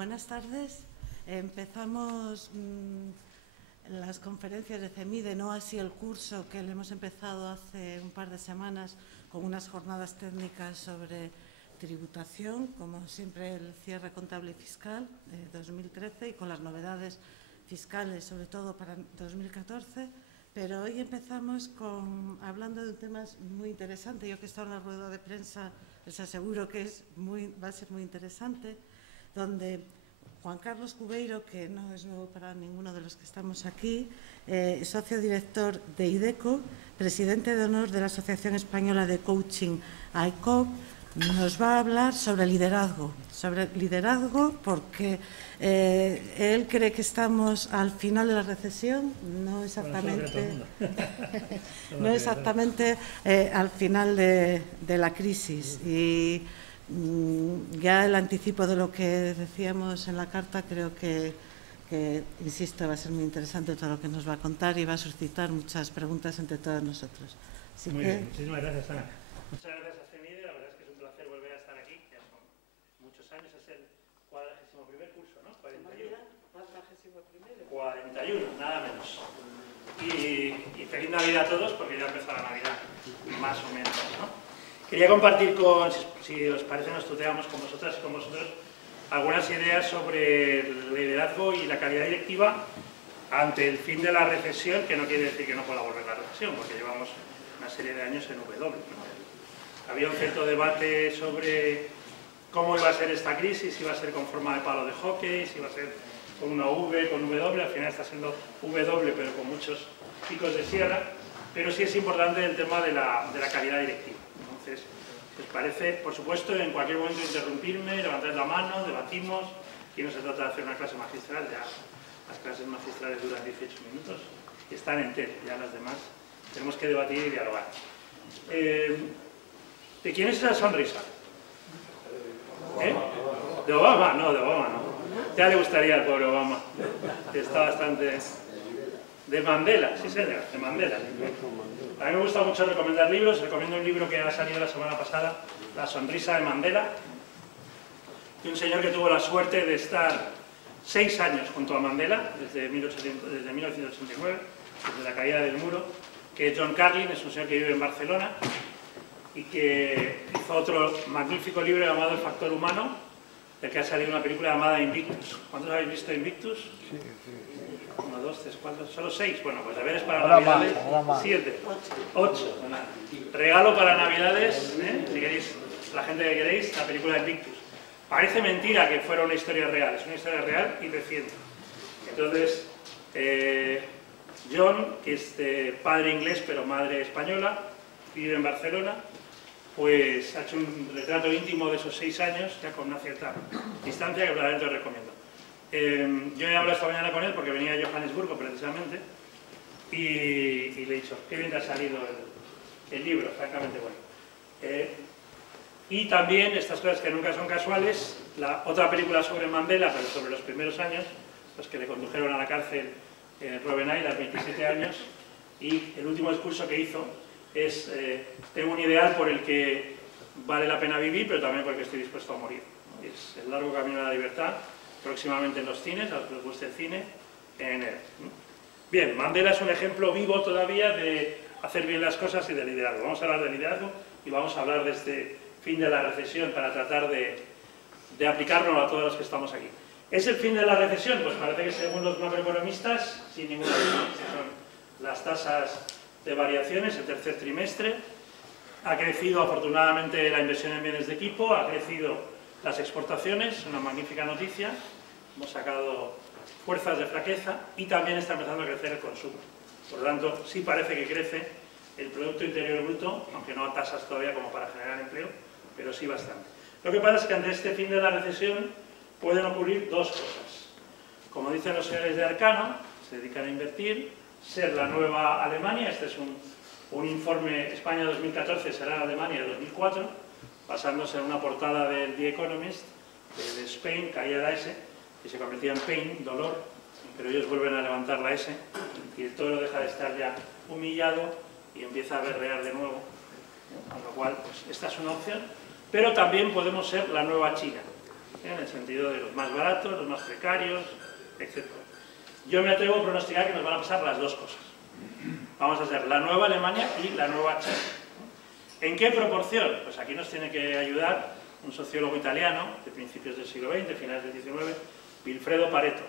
Buenas tardes. Empezamos las conferencias de CEMIDE, no así el curso que le hemos empezado hace un par de semanas con unas jornadas técnicas sobre tributación, como siempre el cierre contable y fiscal de 2013 y con las novedades fiscales, sobre todo para 2014. Pero hoy empezamos hablando de un tema muy interesante. Yo que he estado en la rueda de prensa les aseguro que va a ser muy interesante, donde Juan Carlos Cubeiro, que no es nuevo para ninguno de los que estamos aquí, socio director de IDECO, presidente de honor de la Asociación Española de Coaching AICOP, nos va a hablar sobre liderazgo porque él cree que estamos al final de la recesión, no exactamente al final de la crisis. Y ya el anticipo de lo que decíamos en la carta, creo que, insisto, va a ser muy interesante todo lo que nos va a contar y va a suscitar muchas preguntas entre todos nosotros. Muy bien, muchísimas gracias, Ana. Muchas gracias a CEMIDE, la verdad es que es un placer volver a estar aquí, ya son muchos años, es el 41º curso, ¿no? 41, nada menos. Y feliz Navidad a todos, porque ya empezó la Navidad, más o menos, ¿no? Quería compartir si os parece, nos tuteamos con vosotras y con vosotros algunas ideas sobre el liderazgo y la calidad directiva ante el fin de la recesión, que no quiere decir que no pueda volver la recesión, porque llevamos una serie de años en W, ¿no? Había un cierto debate sobre cómo iba a ser esta crisis, si iba a ser con forma de palo de hockey, si iba a ser con una V, con W, al final está siendo W, pero con muchos picos de sierra, pero sí es importante el tema de la calidad directiva. Entonces, si os parece, por supuesto, en cualquier momento interrumpirme, levantar la mano, debatimos. Aquí no se trata de hacer una clase magistral, ya las clases magistrales duran 18 minutos y están en TED, ya las demás tenemos que debatir y dialogar. ¿De quién es esa sonrisa? ¿De Obama? No, de Obama no. Ya le gustaría al pobre Obama, que está bastante... De Mandela, sí señor, de Mandela. A mí me gusta mucho recomendar libros. Recomiendo un libro que ha salido la semana pasada, La sonrisa de Mandela, de un señor que tuvo la suerte de estar 6 años junto a Mandela, desde 1989, desde la caída del muro, que es John Carlin, es un señor que vive en Barcelona y que hizo otro magnífico libro llamado El factor humano, del que ha salido una película llamada Invictus. ¿Cuántos habéis visto Invictus? Sí. 1, 2, 3, 4, solo 6. Bueno, pues deberes para Navidades, 7, 8. Regalo para Navidades, si queréis, la gente que queréis, la película Invictus. Parece mentira que fuera una historia real, es una historia real y reciente. Entonces, John, que es de padre inglés pero madre española, vive en Barcelona, pues ha hecho un retrato íntimo de esos 6 años, ya con una cierta distancia que probablemente os recomiendo. Yo he hablado esta mañana con él porque venía de Johannesburgo precisamente y le he dicho, qué bien te ha salido el libro, francamente bueno. Y también, estas cosas que nunca son casuales, la otra película sobre Mandela, pero sobre los primeros años, los que le condujeron a la cárcel en Robben Island, 27 años, y el último discurso que hizo es, tengo un ideal por el que vale la pena vivir, pero también por el que estoy dispuesto a morir. Es el largo camino a la libertad, próximamente en los cines, a los que les guste el cine, en enero. Bien, Mandela es un ejemplo vivo todavía de hacer bien las cosas y de liderazgo. Vamos a hablar de liderazgo y vamos a hablar de este fin de la recesión para tratar de aplicarnos a todos los que estamos aquí. ¿Es el fin de la recesión? Pues parece que según los macroeconomistas, sin ninguna duda. Estas son las tasas de variaciones, el tercer trimestre. Ha crecido afortunadamente la inversión en bienes de equipo, ha crecido las exportaciones, una magnífica noticia, hemos sacado fuerzas de flaqueza y también está empezando a crecer el consumo. Por lo tanto, sí parece que crece el Producto Interior Bruto, aunque no a tasas todavía como para generar empleo, pero sí bastante. Lo que pasa es que ante este fin de la recesión pueden ocurrir dos cosas. Como dicen los señores de Arcano, se dedican a invertir, ser la nueva Alemania, este es un informe España 2014, será Alemania 2004, basándose en una portada del The Economist, de Spain, caía la S, y se convertía en pain, dolor, pero ellos vuelven a levantar la S, y el toro deja de estar ya humillado y empieza a berrear de nuevo, con lo cual, pues, esta es una opción, pero también podemos ser la nueva China. en el sentido de los más baratos, los más precarios, etc. Yo me atrevo a pronosticar que nos van a pasar las dos cosas. Vamos a ser la nueva Alemania y la nueva China. ¿En qué proporción? Pues aquí nos tiene que ayudar un sociólogo italiano de principios del siglo XX, finales del XIX, Vilfredo Pareto.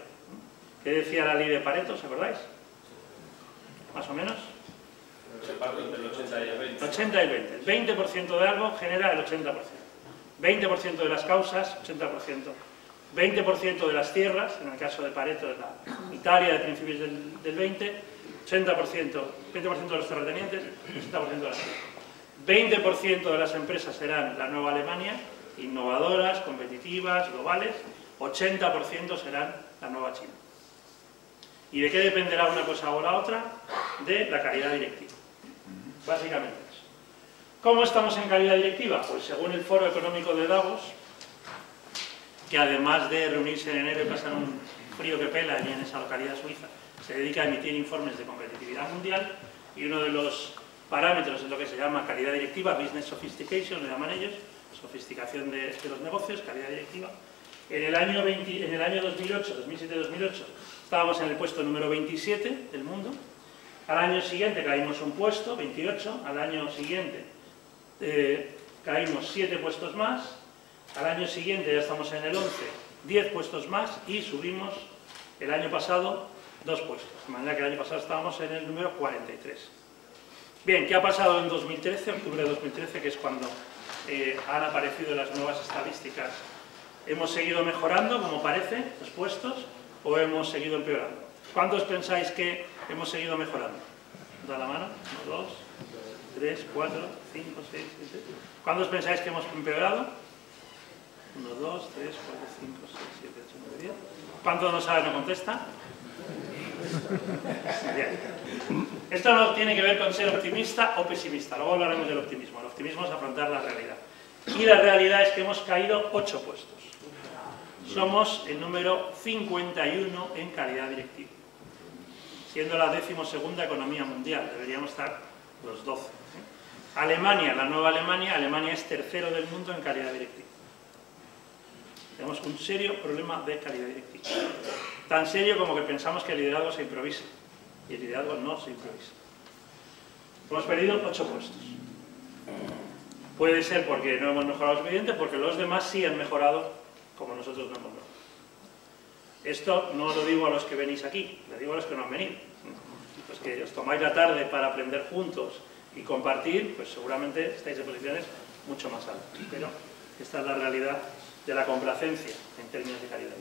¿Qué decía la ley de Pareto? ¿Os acordáis? Más o menos. Se parte entre el 80 y el 20. 80 y el 20. El 20% de algo genera el 80%. 20% de las causas, 80%. 20% de las tierras, en el caso de Pareto es la Italia de principios del 20, 80%, 20% de los terratenientes, 80% de las tierras. 20% de las empresas serán la nueva Alemania, innovadoras, competitivas, globales, 80% serán la nueva China. ¿Y de qué dependerá una cosa o la otra? De la calidad directiva. Básicamente eso. ¿Cómo estamos en calidad directiva? Pues según el Foro Económico de Davos, que además de reunirse en enero y pasar un frío que pela allí en esa localidad suiza, se dedica a emitir informes de competitividad mundial, y uno de los parámetros es lo que se llama calidad directiva, business sophistication, lo llaman ellos, sofisticación de los negocios, calidad directiva. En el año 2007-2008, estábamos en el puesto número 27 del mundo. Al año siguiente caímos un puesto, 28, al año siguiente caímos 7 puestos más, al año siguiente ya estamos en el 11, 10 puestos más, y subimos el año pasado 2 puestos, de manera que el año pasado estábamos en el número 43. Bien, ¿qué ha pasado en 2013, octubre de 2013, que es cuando han aparecido las nuevas estadísticas? ¿Hemos seguido mejorando, como parece, los puestos, o hemos seguido empeorando? ¿Cuántos pensáis que hemos seguido mejorando? Da la mano. 1, 2, 3, 4, 5, 6, 7. ¿Cuántos pensáis que hemos empeorado? 1, 2, 3, 4, 5, 6, 7, 8, 9, 10. ¿Cuántos no saben o contestan? Bien. Esto no tiene que ver con ser optimista o pesimista. Luego hablaremos del optimismo. El optimismo es afrontar la realidad. Y la realidad es que hemos caído 8 puestos. Somos el número 51 en calidad directiva, siendo la 12ª economía mundial. Deberíamos estar los 12. Alemania, la nueva Alemania, Alemania es tercero del mundo en calidad directiva. Tenemos un serio problema de calidad directiva. Tan serio como que pensamos que el liderazgo se improvisa. Y el liderazgo no se improvisa. Hemos perdido 8 puestos. Puede ser porque no hemos mejorado lo suficiente, porque los demás sí han mejorado como nosotros no hemos mejorado. Esto no lo digo a los que venís aquí, lo digo a los que no han venido. Los que os tomáis la tarde para aprender juntos y compartir, pues seguramente estáis en posiciones mucho más altas. Pero esta es la realidad de la complacencia en términos de calidad.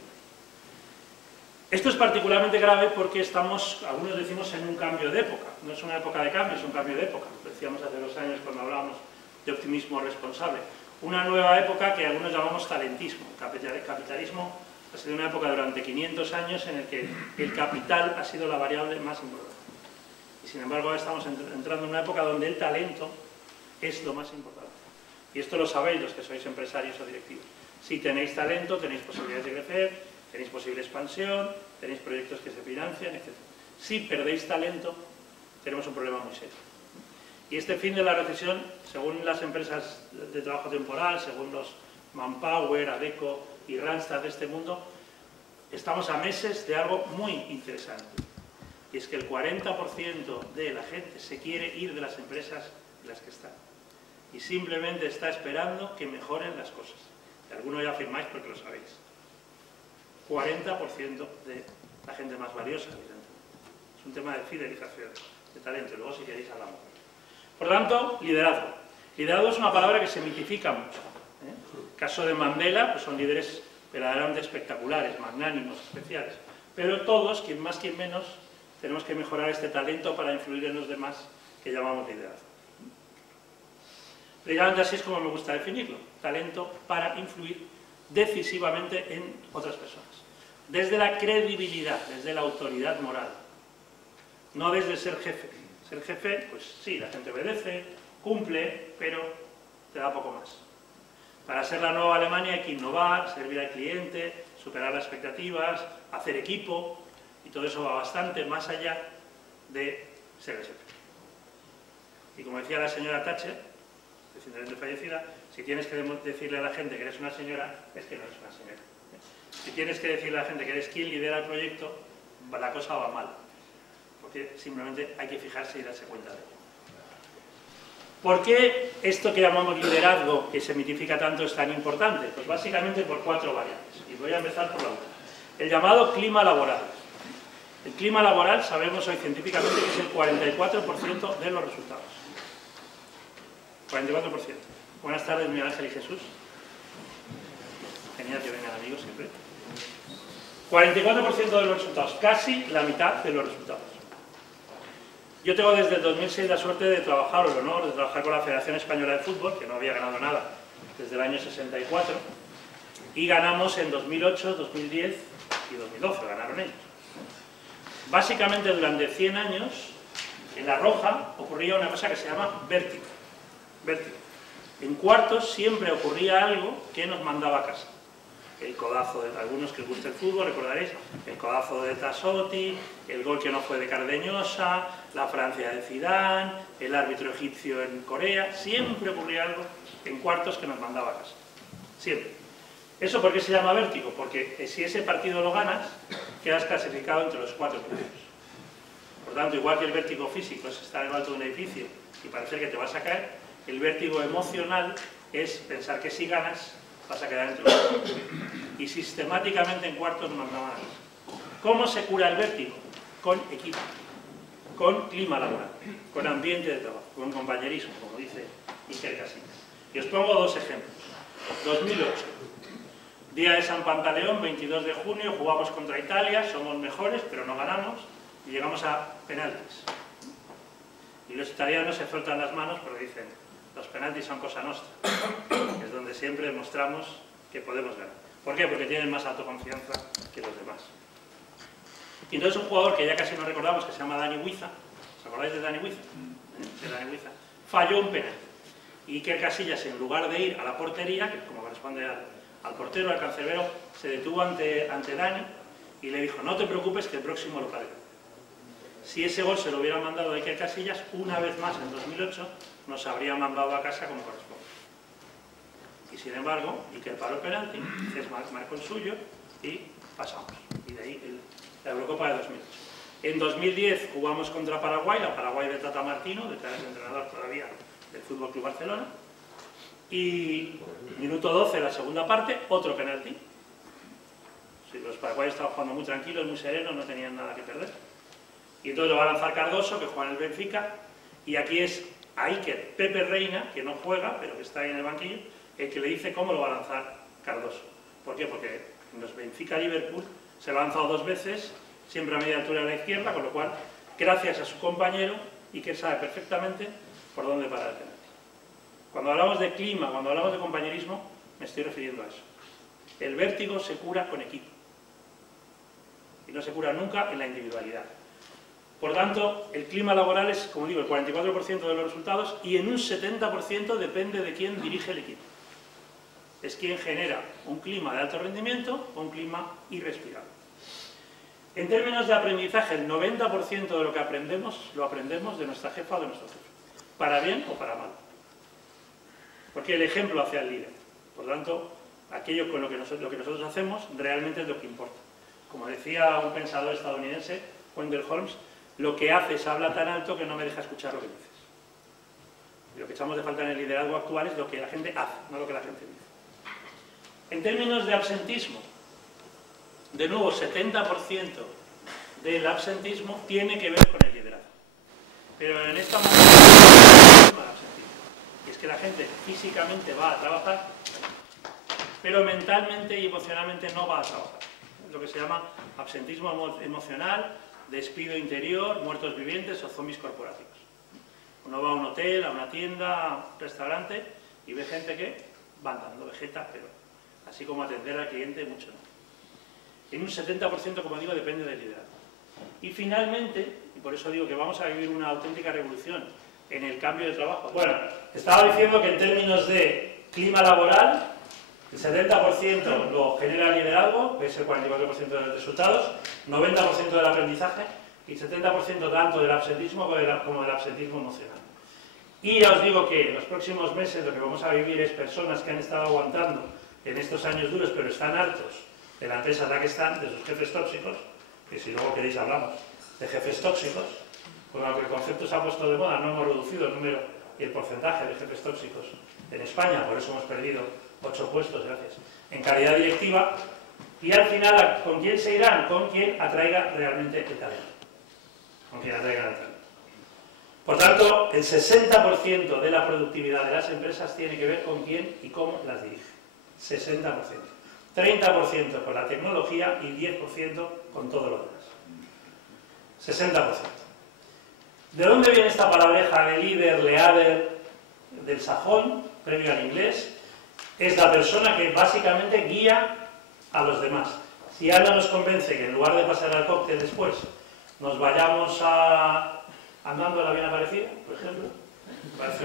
Esto es particularmente grave porque estamos, algunos decimos, en un cambio de época. No es una época de cambio, es un cambio de época. Lo decíamos hace 2 años cuando hablábamos de optimismo responsable. Una nueva época que algunos llamamos talentismo. El capitalismo ha sido una época durante 500 años en el que el capital ha sido la variable más importante. Y sin embargo ahora estamos entrando en una época donde el talento es lo más importante. Y esto lo sabéis los que sois empresarios o directivos. Si tenéis talento, tenéis posibilidades de crecer, tenéis posible expansión, tenéis proyectos que se financian, etc. Si perdéis talento, tenemos un problema muy serio. Y este fin de la recesión, según las empresas de trabajo temporal, según los Manpower, Adecco y Randstad de este mundo, estamos a meses de algo muy interesante. Y es que el 40% de la gente se quiere ir de las empresas en las que está. Y simplemente está esperando que mejoren las cosas. Y algunos ya afirmáis porque lo sabéis. 40% de la gente más valiosa, evidentemente. Es un tema de fidelización, de talento. Luego, si queréis, hablamos. Por lo tanto, liderazgo. Liderazgo es una palabra que se mitifica mucho. En el caso de Mandela, pues son líderes verdaderamente espectaculares, magnánimos, especiales. Pero todos, quien más, quien menos, tenemos que mejorar este talento para influir en los demás, que llamamos liderazgo. Precisamente así es como me gusta definirlo. Talento para influir decisivamente en otras personas. Desde la credibilidad, desde la autoridad moral. No desde ser jefe. Ser jefe, pues sí, la gente obedece, cumple, pero te da poco más. Para ser la nueva Alemania hay que innovar, servir al cliente, superar las expectativas, hacer equipo, y todo eso va bastante más allá de ser el jefe. Y como decía la señora Thatcher, recientemente fallecida, Si tienes que decirle a la gente que eres una señora, es que no eres una señora. Si tienes que decirle a la gente que eres quien lidera el proyecto, la cosa va mal. Porque simplemente hay que fijarse y darse cuenta de ello. ¿Por qué esto que llamamos liderazgo, que se mitifica tanto, es tan importante? Pues básicamente por 4 variables. Y voy a empezar por la última. El llamado clima laboral. El clima laboral sabemos hoy científicamente que es el 44% de los resultados. 44%. Buenas tardes, Miguel Ángel y Jesús. Genial que vengan amigos siempre. 44% de los resultados, casi la mitad de los resultados. Yo tengo desde el 2006 la suerte de trabajar, o el honor de trabajar con la Federación Española de Fútbol, que no había ganado nada desde el año 64, y ganamos en 2008, 2010 y 2012, ganaron ellos. Básicamente durante 100 años, en La Roja ocurría una cosa que se llama vértigo. Vértigo. En cuartos siempre ocurría algo que nos mandaba a casa. El codazo de algunos que os guste el fútbol, recordaréis, el codazo de Tassotti, el gol que no fue de Cardeñosa, la Francia de Zidane, el árbitro egipcio en Corea, siempre ocurría algo en cuartos que nos mandaba a casa. Siempre. ¿Eso por qué se llama vértigo? Porque si ese partido lo ganas, quedas clasificado entre los 4 primeros. Por tanto, igual que el vértigo físico es estar en lo alto de un edificio y parecer que te vas a caer, el vértigo emocional es pensar que si ganas, vas a quedar entre los 4. Y sistemáticamente en cuartos nos mandaban a casa. ¿Cómo se cura el vértigo? Con equipo, con clima laboral, con ambiente de trabajo, con compañerismo, como dice Iker Casillas. Y os pongo 2 ejemplos. 2008, día de San Pantaleón, 22 de junio, jugamos contra Italia, somos mejores, pero no ganamos, y llegamos a penaltis. Y los italianos se frotan las manos, pero dicen, los penaltis son cosa nostra, que es donde siempre demostramos que podemos ganar. ¿Por qué? Porque tienen más autoconfianza que los demás. Y entonces un jugador que ya casi no recordamos, que se llama Dani Huiza, ¿os acordáis de Dani Huiza? De Dani Huiza. Falló un penalti. Y Iker Casillas, en lugar de ir a la portería, que como corresponde al portero, al cancerbero, se detuvo ante Dani y le dijo, no te preocupes que el próximo lo pague. Si ese gol se lo hubiera mandado a Iker Casillas, una vez más en 2008, nos habría mandado a casa como corresponde. Y sin embargo, Iker paró el penalti, marcó el suyo y pasamos. Y de ahí la Eurocopa de 2008. En 2010 jugamos contra Paraguay, la Paraguay de Tata Martino, de entrenador todavía del Fútbol Club Barcelona. Y minuto 12, la segunda parte, otro penalti. Sí, los paraguayos estaban jugando muy tranquilos, muy serenos, no tenían nada que perder. Y entonces lo va a lanzar Cardoso, que juega en el Benfica, y aquí es a Iker Pepe Reina, que no juega, pero que está ahí en el banquillo, el que le dice cómo lo va a lanzar Cardoso. ¿Por qué? Porque en los Benfica-Liverpool se lo ha lanzado 2 veces, siempre a media altura de la izquierda, con lo cual, gracias a su compañero, Iker sabe perfectamente por dónde parar el penalti. Cuando hablamos de clima, cuando hablamos de compañerismo, me estoy refiriendo a eso. El vértigo se cura con equipo. Y no se cura nunca en la individualidad. Por tanto, el clima laboral es, como digo, el 44% de los resultados y en un 70% depende de quién dirige el equipo. Es quien genera un clima de alto rendimiento o un clima irrespirable. En términos de aprendizaje, el 90% de lo que aprendemos, lo aprendemos de nuestra jefa o de nuestro jefe. Para bien o para mal. Porque el ejemplo hace al líder. Por tanto, aquello con lo que nosotros hacemos realmente es lo que importa. Como decía un pensador estadounidense, Wendell Holmes, lo que haces habla tan alto que no me deja escuchar lo que dices. Y lo que echamos de falta en el liderazgo actual es lo que la gente hace, no lo que la gente dice. En términos de absentismo, de nuevo, 70% del absentismo tiene que ver con el liderazgo. Pero en esta manera es que la gente físicamente va a trabajar, pero mentalmente y emocionalmente no va a trabajar. Es lo que se llama absentismo emocional, despido interior, muertos vivientes o zombies corporativos. Uno va a un hotel, a una tienda, a un restaurante y ve gente que va andando, vegeta, pero así como atender al cliente, mucho no. En un 70%, como digo, depende del liderazgo. Y finalmente, y por eso digo que vamos a vivir una auténtica revolución en el cambio de trabajo. Bueno, estaba diciendo que en términos de clima laboral, el 70% lo genera el liderazgo, que es el 44% de los resultados, 90% del aprendizaje y 70% tanto del absentismo como del absentismo emocional. Y ya os digo que en los próximos meses lo que vamos a vivir es personas que han estado aguantando en estos años duros, pero están hartos de la empresa en la que están, de sus jefes tóxicos, que si luego queréis hablamos de jefes tóxicos, pues aunque el concepto se ha puesto de moda, no hemos reducido el número y el porcentaje de jefes tóxicos en España, por eso hemos perdido 8 puestos, gracias, en calidad directiva, y al final, ¿con quién se irán? Con quien atraiga realmente el talento. Con quien atraiga el talento. Por tanto, el 60% de la productividad de las empresas tiene que ver con quién y cómo las dirige. 60%. 30% con la tecnología y 10% con todo lo demás. 60%. ¿De dónde viene esta palabreja de líder, leader, del sajón, previo al inglés? Es la persona que básicamente guía a los demás. Si Ana nos convence que en lugar de pasar al cóctel después, nos vayamos andando a la bien aparecida, por ejemplo, parece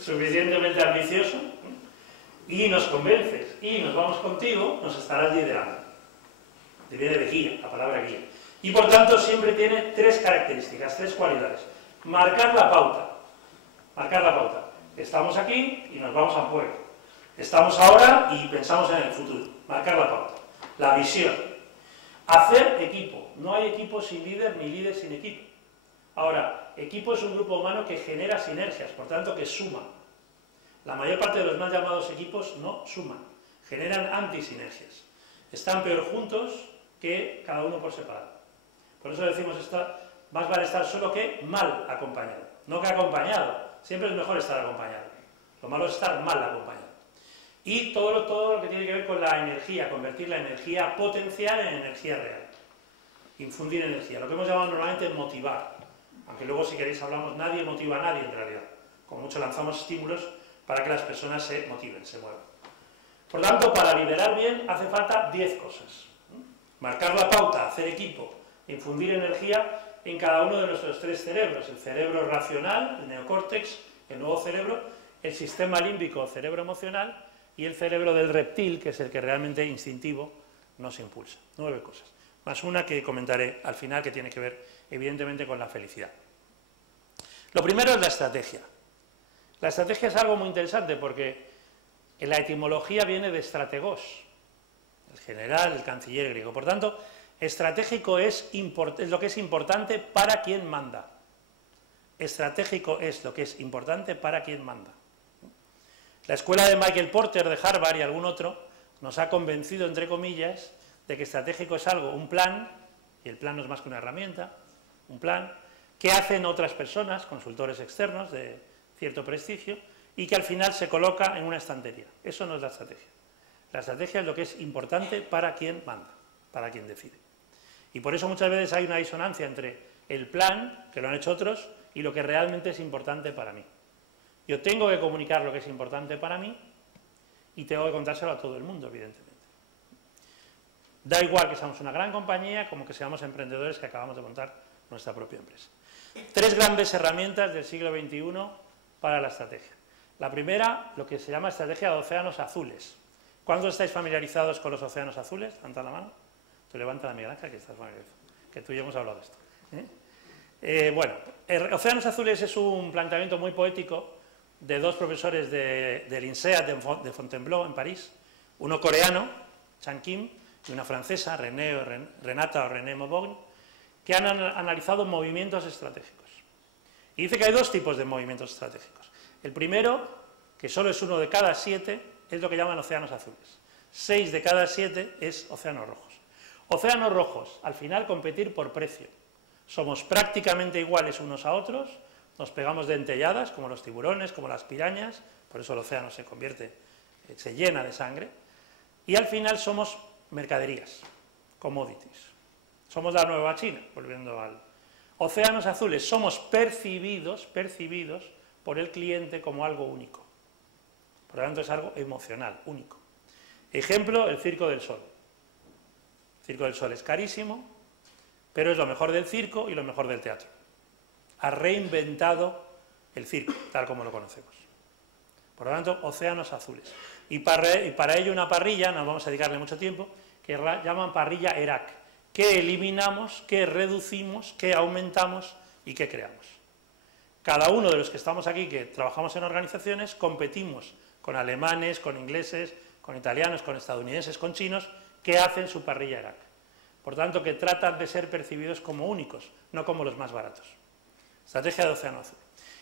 suficientemente ambicioso, y nos convences y nos vamos contigo, nos estarás liderando. Te viene de guía, la palabra guía. Y por tanto siempre tiene 3 características, 3 cualidades. Marcar la pauta. Marcar la pauta. Estamos aquí y nos vamos a pueblo. Estamos ahora y pensamos en el futuro. Marcar la pauta. La visión. Hacer equipo. No hay equipo sin líder ni líder sin equipo. Ahora, equipo es un grupo humano que genera sinergias, por tanto que suma. La mayor parte de los mal llamados equipos no suman, generan antisinergias. Están peor juntos que cada uno por separado. Por eso decimos, más vale estar solo que mal acompañado. No que acompañado, siempre es mejor estar acompañado. Lo malo es estar mal acompañado. Y todo lo que tiene que ver con la energía, convertir la energía potencial en energía real. Infundir energía, lo que hemos llamado normalmente motivar. Aunque luego, si queréis, hablamos, nadie motiva a nadie en realidad. Como mucho lanzamos estímulos para que las personas se motiven, se muevan. Por lo tanto, para liderar bien hace falta 10 cosas. Marcar la pauta, hacer equipo, infundir energía en cada uno de nuestros 3 cerebros. El cerebro racional, el neocórtex, el nuevo cerebro, el sistema límbico, cerebro emocional, y el cerebro del reptil, que es el que realmente instintivo nos impulsa. 9 cosas. Más una que comentaré al final, que tiene que ver evidentemente con la felicidad. Lo primero es la estrategia. La estrategia es algo muy interesante porque en la etimología viene de estrategos, el general, el canciller griego. Por tanto, estratégico es lo que es importante para quien manda. Estratégico es lo que es importante para quien manda. La escuela de Michael Porter de Harvard y algún otro nos ha convencido, entre comillas, de que estratégico es algo, un plan, y el plan no es más que una herramienta, un plan, que hacen otras personas, consultores externos de cierto prestigio, y que al final se coloca en una estantería. Eso no es la estrategia. La estrategia es lo que es importante para quien manda, para quien decide. Y por eso muchas veces hay una disonancia entre el plan, que lo han hecho otros, y lo que realmente es importante para mí. Yo tengo que comunicar lo que es importante para mí y tengo que contárselo a todo el mundo, evidentemente. Da igual que seamos una gran compañía como que seamos emprendedores que acabamos de montar nuestra propia empresa. 3 grandes herramientas del siglo XXI para la estrategia. La primera, lo que se llama estrategia de océanos azules. ¿Cuántos estáis familiarizados con los océanos azules? Levanta la mano. Tú levanta la Miguel Ángel, que estás familiarizado. Que tú y yo hemos hablado de esto. Bueno, océanos azules es un planteamiento muy poético de 2 profesores del INSEAD de Fontainebleau, en París. Uno coreano, Chan Kim, y una francesa, Renata o René Maubogne, que han analizado movimientos estratégicos. Y dice que hay 2 tipos de movimientos estratégicos. El primero, que solo es 1 de cada 7, es lo que llaman océanos azules. 6 de cada 7 es océanos rojos. Océanos rojos, al final competir por precio. Somos prácticamente iguales unos a otros, nos pegamos de dentelladas, como los tiburones, como las pirañas, por eso el océano se llena de sangre, y al final somos mercaderías, commodities. Somos la nueva China, volviendo al... Océanos azules, somos percibidos por el cliente como algo único. Por lo tanto, es algo emocional, único. Ejemplo, el Circo del Sol. El Circo del Sol es carísimo, pero es lo mejor del circo y lo mejor del teatro. Ha reinventado el circo, tal como lo conocemos. Por lo tanto, océanos azules. Y para ello una parrilla, no vamos a dedicarle mucho tiempo, que llaman parrilla ERAC. ¿Qué eliminamos, qué reducimos, qué aumentamos y qué creamos? Cada uno de los que estamos aquí, que trabajamos en organizaciones, competimos con alemanes, con ingleses, con italianos, con estadounidenses, con chinos, que hacen su parrilla ERAC. Por tanto, que tratan de ser percibidos como únicos, no como los más baratos. Estrategia de Océano Azul.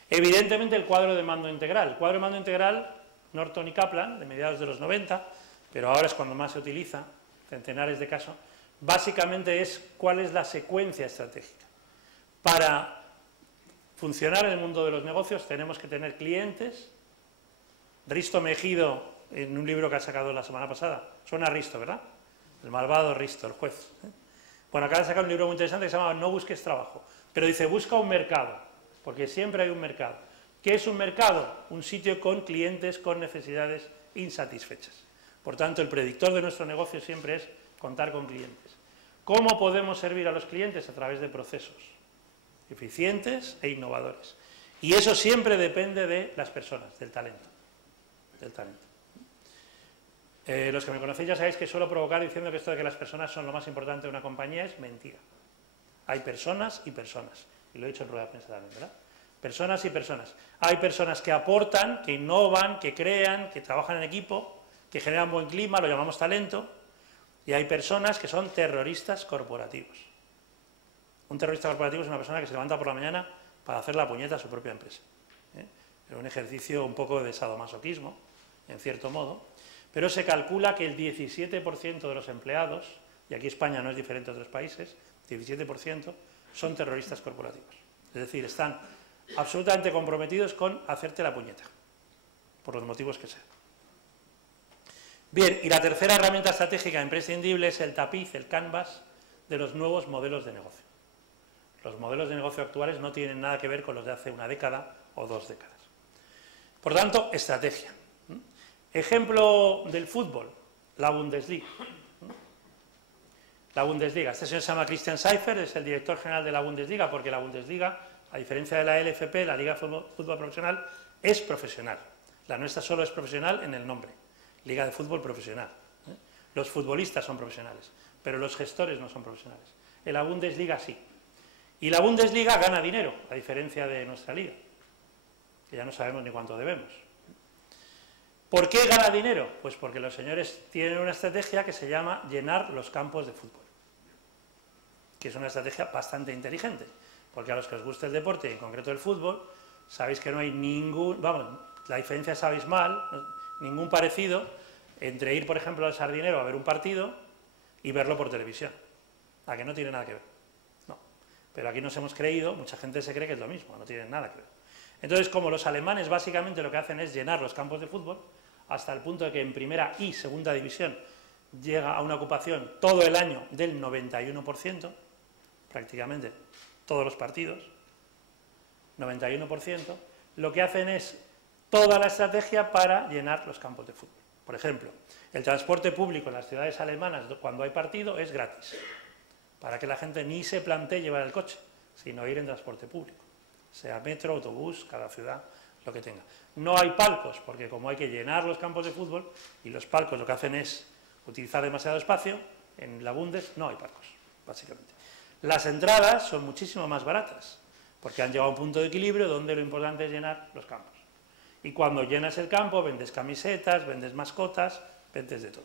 Evidentemente, el cuadro de mando integral. El cuadro de mando integral, Norton y Kaplan, de mediados de los 90, pero ahora es cuando más se utiliza, centenares de casos, básicamente es cuál es la secuencia estratégica. Para funcionar en el mundo de los negocios tenemos que tener clientes. Risto Mejido, en un libro que ha sacado la semana pasada, suena a Risto, ¿verdad? El malvado Risto, el juez. Bueno, acaba de sacar un libro muy interesante que se llama No busques trabajo, pero dice, busca un mercado, porque siempre hay un mercado. ¿Qué es un mercado? Un sitio con clientes con necesidades insatisfechas. Por tanto, el predictor de nuestro negocio siempre es contar con clientes. ¿Cómo podemos servir a los clientes? A través de procesos eficientes e innovadores. Y eso siempre depende de las personas, del talento. Los que me conocéis ya sabéis que suelo provocar diciendo que esto de que las personas son lo más importante de una compañía es mentira. Hay personas y personas, y lo he dicho en rueda de prensa también, ¿verdad? Personas y personas. Hay personas que aportan, que innovan, que crean, que trabajan en equipo, que generan buen clima, lo llamamos talento, y hay personas que son terroristas corporativos. Un terrorista corporativo es una persona que se levanta por la mañana para hacer la puñeta a su propia empresa. Es un ejercicio un poco de sadomasoquismo, en cierto modo, pero se calcula que el 17% de los empleados, y aquí España no es diferente a otros países, 17% son terroristas corporativos. Es decir, están absolutamente comprometidos con hacerte la puñeta, por los motivos que sean. Bien, y la tercera herramienta estratégica imprescindible es el tapiz, el canvas de los nuevos modelos de negocio. Los modelos de negocio actuales no tienen nada que ver con los de hace una década o 2 décadas. Por tanto, estrategia. Ejemplo del fútbol, la Bundesliga. La Bundesliga, este señor se llama Christian Seifert, es el director general de la Bundesliga, porque la Bundesliga, a diferencia de la LFP, la Liga de Fútbol Profesional, es profesional. La nuestra solo es profesional en el nombre, Liga de Fútbol Profesional. Los futbolistas son profesionales, pero los gestores no son profesionales. En la Bundesliga sí. Y la Bundesliga gana dinero, a diferencia de nuestra liga, que ya no sabemos ni cuánto debemos. ¿Por qué gana dinero? Pues porque los señores tienen una estrategia que se llama llenar los campos de fútbol, que es una estrategia bastante inteligente, porque a los que os guste el deporte, y en concreto el fútbol, sabéis que no hay ningún, vamos, la diferencia es abismal, ningún parecido entre ir, por ejemplo, al Sardinero a ver un partido y verlo por televisión, a que no tiene nada que ver. No, pero aquí nos hemos creído, mucha gente se cree que es lo mismo, no tiene nada que ver. Entonces, como los alemanes básicamente lo que hacen es llenar los campos de fútbol, hasta el punto de que en primera y segunda división llega a una ocupación todo el año del 91%, prácticamente todos los partidos, 91%, lo que hacen es toda la estrategia para llenar los campos de fútbol. Por ejemplo, el transporte público en las ciudades alemanas cuando hay partido es gratis, para que la gente ni se plantee llevar el coche, sino ir en transporte público, sea metro, autobús, cada ciudad, lo que tenga. No hay palcos, porque como hay que llenar los campos de fútbol, y los palcos lo que hacen es utilizar demasiado espacio, en la Bundes no hay palcos, básicamente. Las entradas son muchísimo más baratas, porque han llegado a un punto de equilibrio donde lo importante es llenar los campos. Y cuando llenas el campo, vendes camisetas, vendes mascotas, vendes de todo.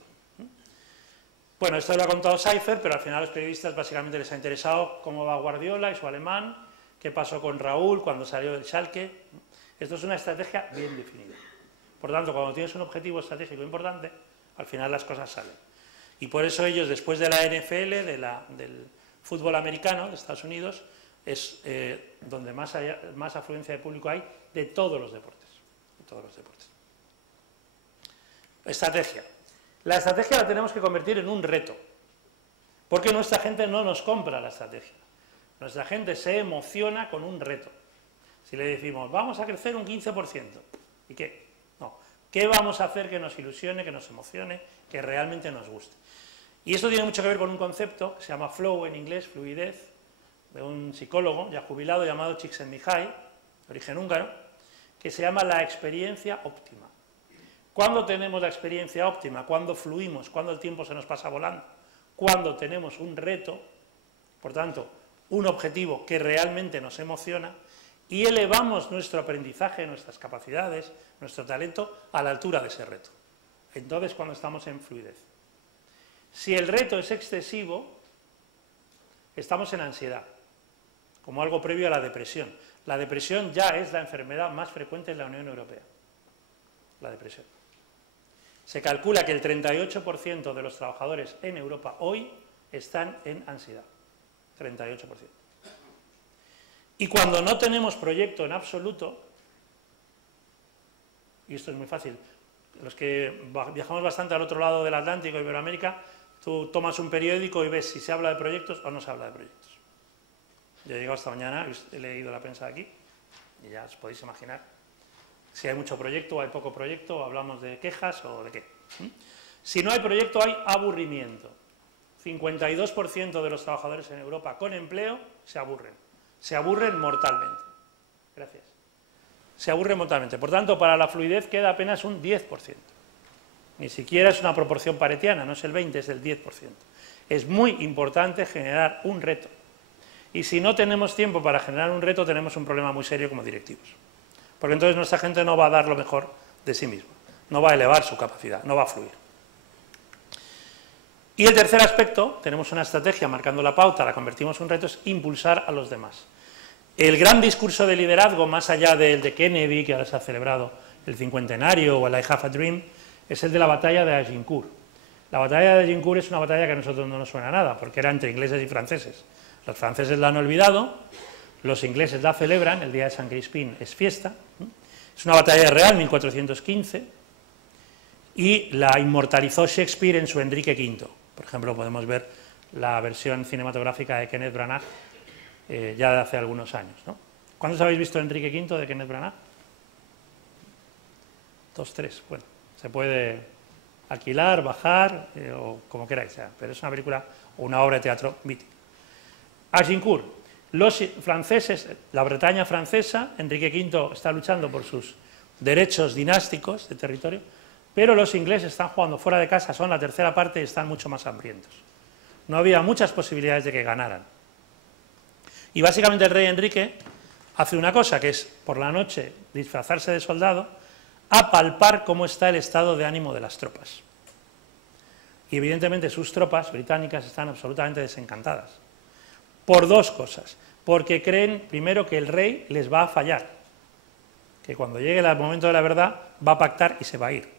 Bueno, esto lo ha contado Seifert, pero al final a los periodistas básicamente les ha interesado cómo va Guardiola y su alemán, qué pasó con Raúl cuando salió del Schalke. Esto es una estrategia bien definida. Por tanto, cuando tienes un objetivo estratégico importante, al final las cosas salen. Y por eso ellos, después de la NFL, del fútbol americano de Estados Unidos, es donde más afluencia de público hay de todos los deportes. Estrategia. La estrategia la tenemos que convertir en un reto, porque nuestra gente no nos compra la estrategia. Nuestra gente se emociona con un reto. Si le decimos, vamos a crecer un 15%, ¿y qué? No. ¿Qué vamos a hacer que nos ilusione, que nos emocione, que realmente nos guste? Y esto tiene mucho que ver con un concepto que se llama flow en inglés, fluidez, de un psicólogo ya jubilado llamado Csikszentmihalyi, de origen húngaro, que se llama la experiencia óptima. ¿Cuándo tenemos la experiencia óptima? Cuando fluimos, cuando el tiempo se nos pasa volando, cuando tenemos un reto, por tanto, un objetivo que realmente nos emociona y elevamos nuestro aprendizaje, nuestras capacidades, nuestro talento a la altura de ese reto. Entonces, cuando estamos en fluidez. Si el reto es excesivo, estamos en ansiedad, como algo previo a la depresión. La depresión ya es la enfermedad más frecuente en la Unión Europea, la depresión. Se calcula que el 38% de los trabajadores en Europa hoy están en ansiedad, 38%. Y cuando no tenemos proyecto en absoluto, y esto es muy fácil, los que viajamos bastante al otro lado del Atlántico, Iberoamérica, tú tomas un periódico y ves si se habla de proyectos o no se habla de proyectos. Yo he llegado esta mañana, he leído la prensa de aquí, y ya os podéis imaginar si hay mucho proyecto o hay poco proyecto, o hablamos de quejas o de qué. Si no hay proyecto, hay aburrimiento. 52% de los trabajadores en Europa con empleo se aburren mortalmente. Gracias. Se aburren mortalmente. Por tanto, para la fluidez queda apenas un 10%. Ni siquiera es una proporción paretiana, no es el 20, es el 10%. Es muy importante generar un reto. Y si no tenemos tiempo para generar un reto, tenemos un problema muy serio como directivos. Porque entonces nuestra gente no va a dar lo mejor de sí misma, no va a elevar su capacidad, no va a fluir. Y el tercer aspecto, tenemos una estrategia marcando la pauta, la convertimos en un reto, es impulsar a los demás. El gran discurso de liderazgo, más allá del de Kennedy, que ahora se ha celebrado el 50enario, o el I Have a Dream, es el de la batalla de Agincourt. La batalla de Agincourt es una batalla que a nosotros no nos suena a nada, porque era entre ingleses y franceses. Los franceses la han olvidado, los ingleses la celebran, el día de San Crispín es fiesta. Es una batalla real, 1415, y la inmortalizó Shakespeare en su Enrique V. Por ejemplo, podemos ver la versión cinematográfica de Kenneth Branagh ya de hace algunos años, ¿no? ¿Cuántos habéis visto Enrique V de Kenneth Branagh? 2, 3, bueno, se puede alquilar, bajar, o como queráis, pero es una película o una obra de teatro mítica. Agincourt, los franceses, la Bretaña francesa, Enrique V está luchando por sus derechos dinásticos de territorio, pero los ingleses están jugando fuera de casa, son la tercera parte y están mucho más hambrientos. No había muchas posibilidades de que ganaran. Y básicamente el rey Enrique hace una cosa, que es por la noche disfrazarse de soldado, a palpar cómo está el estado de ánimo de las tropas. Y evidentemente sus tropas británicas están absolutamente desencantadas. Por dos cosas. Porque creen, primero, que el rey les va a fallar. Que cuando llegue el momento de la verdad va a pactar y se va a ir.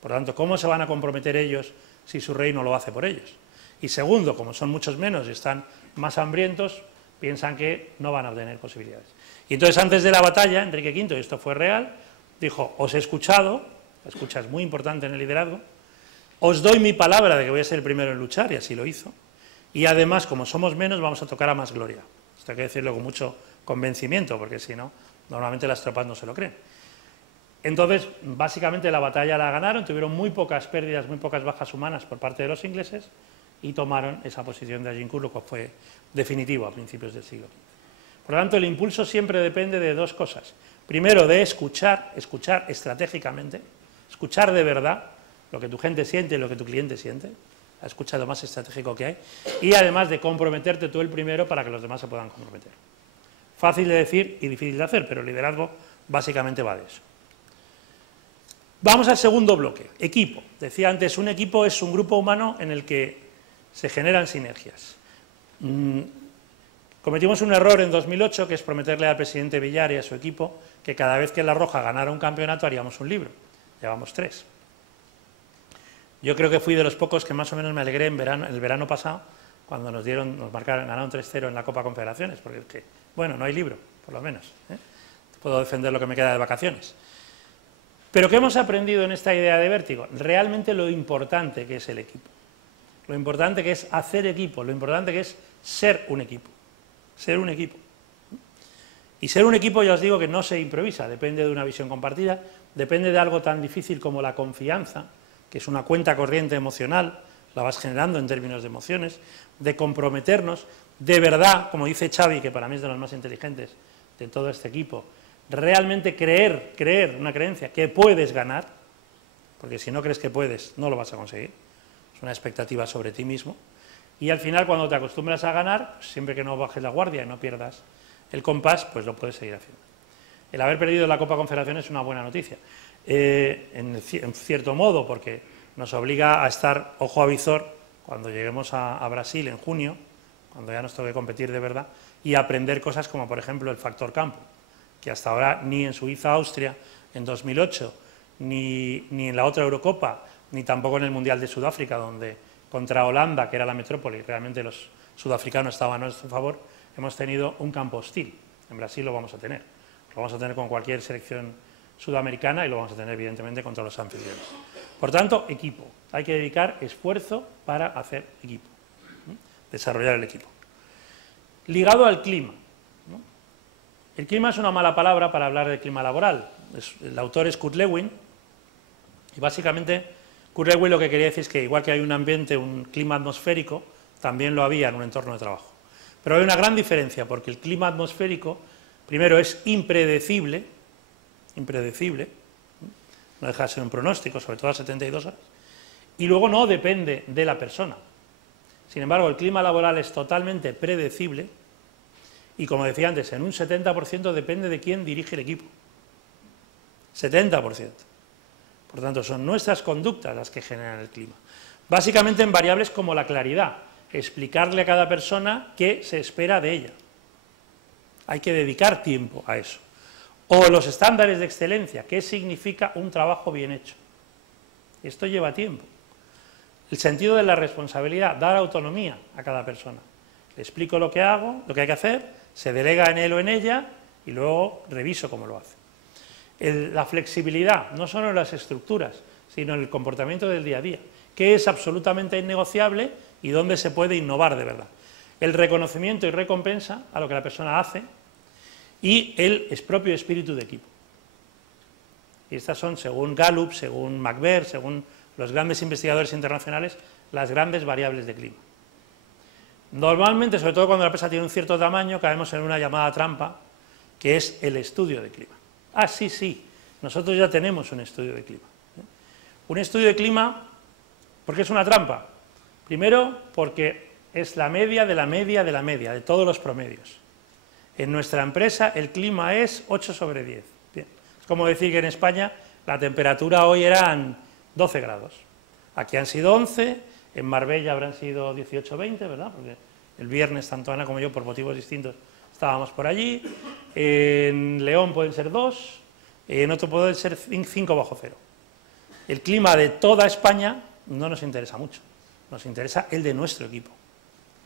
Por lo tanto, ¿cómo se van a comprometer ellos si su rey no lo hace por ellos? Y segundo, como son muchos menos y están más hambrientos, piensan que no van a tener posibilidades. Y entonces, antes de la batalla, Enrique V, y esto fue real, dijo: os he escuchado, la escucha es muy importante en el liderazgo, os doy mi palabra de que voy a ser el primero en luchar, y así lo hizo. Y además, como somos menos, vamos a tocar a más gloria. Esto hay que decirlo con mucho convencimiento, porque si no, normalmente las tropas no se lo creen. Entonces, básicamente la batalla la ganaron, tuvieron muy pocas pérdidas, muy pocas bajas humanas por parte de los ingleses, y tomaron esa posición de Agincourt, lo cual fue definitivo a principios del siglo XV. Por lo tanto, el impulso siempre depende de dos cosas. Primero, de escuchar estratégicamente, escuchar de verdad lo que tu gente siente y lo que tu cliente siente, la escucha lo más estratégico que hay, y además de comprometerte tú el primero para que los demás se puedan comprometer. Fácil de decir y difícil de hacer, pero el liderazgo básicamente va de eso. Vamos al segundo bloque, equipo. Decía antes, un equipo es un grupo humano en el que se generan sinergias. Cometimos un error en 2008, que es prometerle al presidente Villar y a su equipo que cada vez que La Roja ganara un campeonato haríamos un libro. Llevamos 3. Yo creo que fui de los pocos que más o menos me alegré en el verano pasado, cuando ganaron 3-0 en la Copa Confederaciones, porque es que, bueno, no hay libro, por lo menos, ¿eh? Puedo defender lo que me queda de vacaciones. Pero ¿qué hemos aprendido en esta idea de Vértigo? Realmente lo importante que es el equipo. Lo importante que es hacer equipo, lo importante que es ser un equipo. Ser un equipo. Y ser un equipo, ya os digo, que no se improvisa, depende de una visión compartida, depende de algo tan difícil como la confianza, que es una cuenta corriente emocional, la vas generando en términos de emociones, de comprometernos, de verdad, como dice Xavi, que para mí es de los más inteligentes de todo este equipo, realmente creer una creencia que puedes ganar, porque si no crees que puedes, no lo vas a conseguir, es una expectativa sobre ti mismo, y al final cuando te acostumbras a ganar, siempre que no bajes la guardia y no pierdas el compás, pues lo puede seguir haciendo. El haber perdido la Copa Confederación es una buena noticia, en cierto modo, porque nos obliga a estar ojo a visor cuando lleguemos a Brasil en junio, cuando ya nos toque competir de verdad, y aprender cosas como, por ejemplo, el factor campo, que hasta ahora ni en Suiza, Austria, en 2008, ni en la otra Eurocopa, ni tampoco en el Mundial de Sudáfrica, donde contra Holanda, que era la metrópoli, realmente los sudafricanos estaban a nuestro favor, hemos tenido un campo hostil. En Brasil lo vamos a tener. Lo vamos a tener con cualquier selección sudamericana y lo vamos a tener, evidentemente, contra los anfitriones. Por tanto, equipo. Hay que dedicar esfuerzo para hacer equipo, ¿no? Desarrollar el equipo. Ligado al clima, ¿no? El clima es una mala palabra para hablar del clima laboral. El autor es Kurt Lewin, y básicamente Kurt Lewin lo que quería decir es que igual que hay un ambiente, un clima atmosférico, también lo había en un entorno de trabajo. Pero hay una gran diferencia, porque el clima atmosférico, primero, es impredecible, no deja de ser un pronóstico, sobre todo a 72 horas, y luego no depende de la persona. Sin embargo, el clima laboral es totalmente predecible y, como decía antes, en un 70% depende de quién dirige el equipo. 70%. Por tanto, son nuestras conductas las que generan el clima. Básicamente en variables como la claridad, explicarle a cada persona qué se espera de ella. Hay que dedicar tiempo a eso. O los estándares de excelencia, ¿qué significa un trabajo bien hecho? Esto lleva tiempo. El sentido de la responsabilidad, dar autonomía a cada persona. Le explico lo que hago, lo que hay que hacer, se delega en él o en ella y luego reviso cómo lo hace. La flexibilidad, no solo en las estructuras, sino en el comportamiento del día a día. ¿Qué es absolutamente innegociable y dónde se puede innovar de verdad? El reconocimiento y recompensa a lo que la persona hace y el propio espíritu de equipo. Y estas son, según Gallup, según McBain, según los grandes investigadores internacionales, las grandes variables de clima. Normalmente, sobre todo cuando la empresa tiene un cierto tamaño, caemos en una llamada trampa, que es el estudio de clima. Ah, sí, nosotros ya tenemos un estudio de clima. Un estudio de clima, ¿por qué es una trampa? Primero, porque es la media de la media de la media, de todos los promedios. En nuestra empresa el clima es 8 sobre 10. Bien. Es como decir que en España la temperatura hoy eran 12 grados. Aquí han sido 11, en Marbella habrán sido 18 o 20, ¿verdad? Porque el viernes tanto Ana como yo, por motivos distintos, estábamos por allí. En León pueden ser 2, en otro pueden ser 5 bajo cero. El clima de toda España no nos interesa mucho, nos interesa el de nuestro equipo,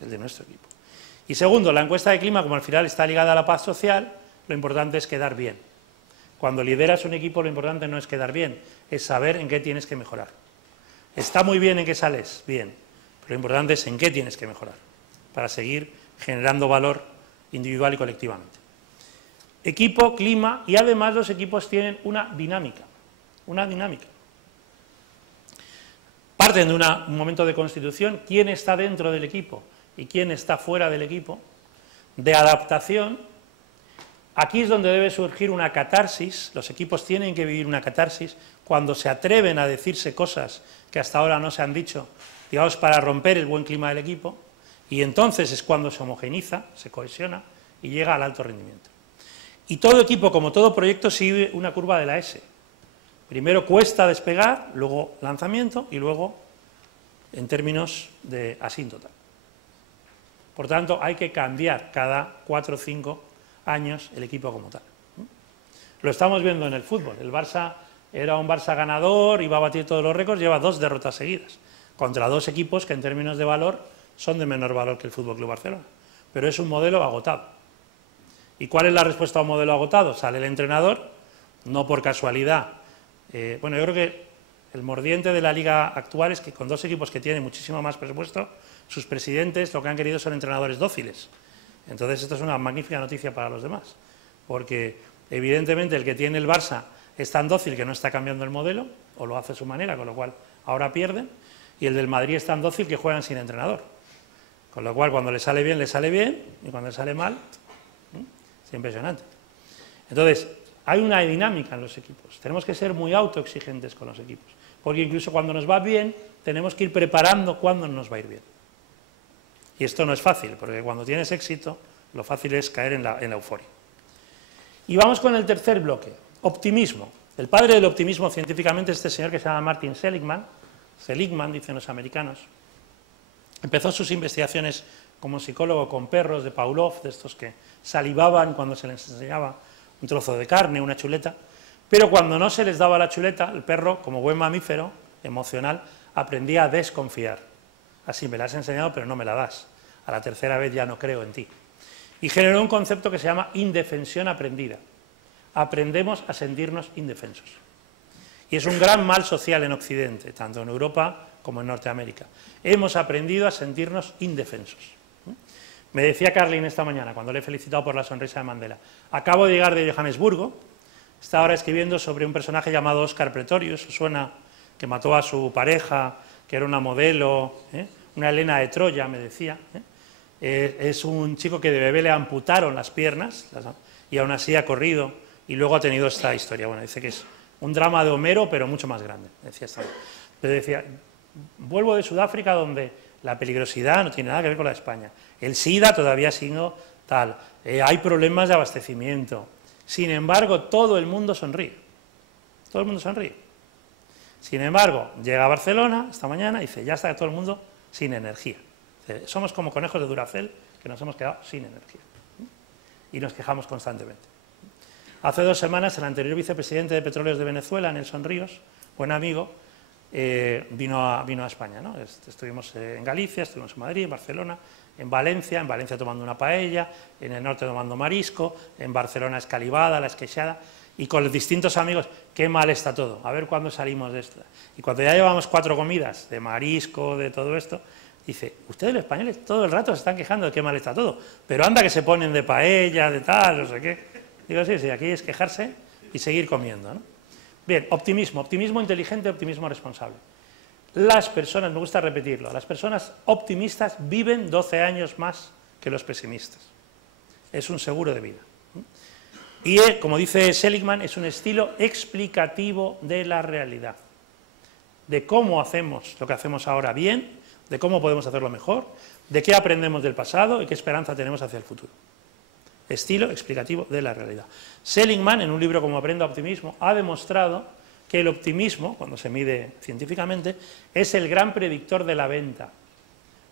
el de nuestro equipo. Y segundo, la encuesta de clima, como al final está ligada a la paz social, lo importante es quedar bien. Cuando lideras un equipo, lo importante no es quedar bien, es saber en qué tienes que mejorar. Está muy bien en qué sales, bien, pero lo importante es en qué tienes que mejorar, para seguir generando valor individual y colectivamente. Equipo, clima, y además los equipos tienen una dinámica. Parten de un momento de constitución, quién está dentro del equipo y quién está fuera del equipo, de adaptación. Aquí es donde debe surgir una catarsis, los equipos tienen que vivir una catarsis cuando se atreven a decirse cosas que hasta ahora no se han dicho, digamos, para romper el buen clima del equipo, y entonces es cuando se homogeneiza, se cohesiona y llega al alto rendimiento. Y todo equipo, como todo proyecto, sigue una curva de la S. Primero cuesta despegar, luego lanzamiento y luego en términos de asíntota. Por tanto, hay que cambiar cada 4 o 5 años el equipo como tal. Lo estamos viendo en el fútbol. El Barça era un Barça ganador, iba a batir todos los récords, lleva 2 derrotas seguidas, contra 2 equipos que en términos de valor son de menor valor que el FC Barcelona. Pero es un modelo agotado. ¿Y cuál es la respuesta a un modelo agotado? Sale el entrenador, no por casualidad. Bueno, yo creo que el mordiente de la liga actual es que con 2 equipos que tienen muchísimo más presupuesto, sus presidentes lo que han querido son entrenadores dóciles. Entonces esto es una magnífica noticia para los demás, porque evidentemente el que tiene el Barça es tan dócil que no está cambiando el modelo, o lo hace a su manera, con lo cual ahora pierden, y el del Madrid es tan dócil que juegan sin entrenador. Con lo cual cuando le sale bien, y cuando le sale mal, es impresionante. Entonces, hay una dinámica en los equipos, tenemos que ser muy autoexigentes con los equipos, porque incluso cuando nos va bien, tenemos que ir preparando cuándo nos va a ir bien. Y esto no es fácil, porque cuando tienes éxito, Lo fácil es caer en la euforia. Y vamos con el tercer bloque, optimismo. El padre del optimismo científicamente es este señor que se llama Martin Seligman, dicen los americanos. Empezó sus investigaciones como psicólogo con perros de Pavlov, de estos que salivaban cuando se les enseñaba un trozo de carne, una chuleta, pero cuando no se les daba la chuleta, el perro, como buen mamífero emocional, aprendía a desconfiar. Así, me la has enseñado, pero no me la das. A la tercera vez ya no creo en ti. Y generó un concepto que se llama indefensión aprendida. Aprendemos a sentirnos indefensos. Y es un gran mal social en Occidente, tanto en Europa como en Norteamérica. Hemos aprendido a sentirnos indefensos. Me decía Carlin esta mañana, cuando le he felicitado por la sonrisa de Mandela, acabo de llegar de Johannesburgo, está ahora escribiendo sobre un personaje llamado Oscar Pretorius, suena que mató a su pareja, que era una modelo, una Helena de Troya, me decía. Es un chico que de bebé le amputaron las piernas y aún así ha corrido y luego ha tenido esta historia. Bueno, dice que es un drama de Homero, pero mucho más grande, decía esta. Pero decía, vuelvo de Sudáfrica donde la peligrosidad no tiene nada que ver con la de España. El SIDA todavía sigue tal, hay problemas de abastecimiento. Sin embargo, todo el mundo sonríe. Todo el mundo sonríe. Sin embargo, llega a Barcelona esta mañana y dice, ya está todo el mundo sin energía. Dice, somos como conejos de Duracell que nos hemos quedado sin energía. Y nos quejamos constantemente. Hace 2 semanas, el anterior vicepresidente de Petróleos de Venezuela, Nelson Ríos, buen amigo, vino a España, ¿no? Estuvimos en Galicia, estuvimos en Madrid, en Barcelona, en Valencia tomando una paella, en el norte tomando marisco, en Barcelona escalivada, la esqueixada, y con los distintos amigos, qué mal está todo, a ver cuándo salimos de esto. Y cuando ya llevamos 4 comidas de marisco, de todo esto, dice, ustedes los españoles todo el rato se están quejando de qué mal está todo, pero anda que se ponen de paella, de tal, no sé qué. Digo, sí, aquí es quejarse y seguir comiendo, ¿no? Bien, optimismo inteligente, optimismo responsable. Las personas, me gusta repetirlo, las personas optimistas viven 12 años más que los pesimistas. Es un seguro de vida. Y, como dice Seligman, es un estilo explicativo de la realidad, de cómo hacemos lo que hacemos ahora bien, de cómo podemos hacerlo mejor, de qué aprendemos del pasado y qué esperanza tenemos hacia el futuro. Estilo explicativo de la realidad. Seligman, en un libro como Aprenda Optimismo, ha demostrado que el optimismo, cuando se mide científicamente, es el gran predictor de la venta.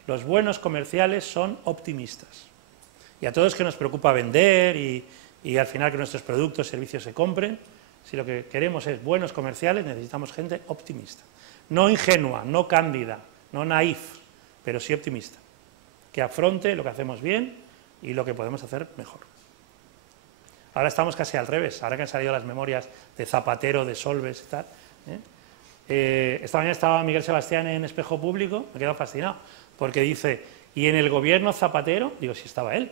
Los buenos comerciales son optimistas. Y a todos que nos preocupa vender y al final que nuestros productos, servicios se compren, si lo que queremos es buenos comerciales, necesitamos gente optimista. No ingenua, no cándida, no naif, pero sí optimista. Que afronte lo que hacemos bien y lo que podemos hacer mejor. Ahora estamos casi al revés, ahora que han salido las memorias de Zapatero, de Solbes y tal. Esta mañana estaba Miguel Sebastián en Espejo Público, me he quedado fascinado, porque dice, ¿y en el gobierno Zapatero? Digo, si estaba él.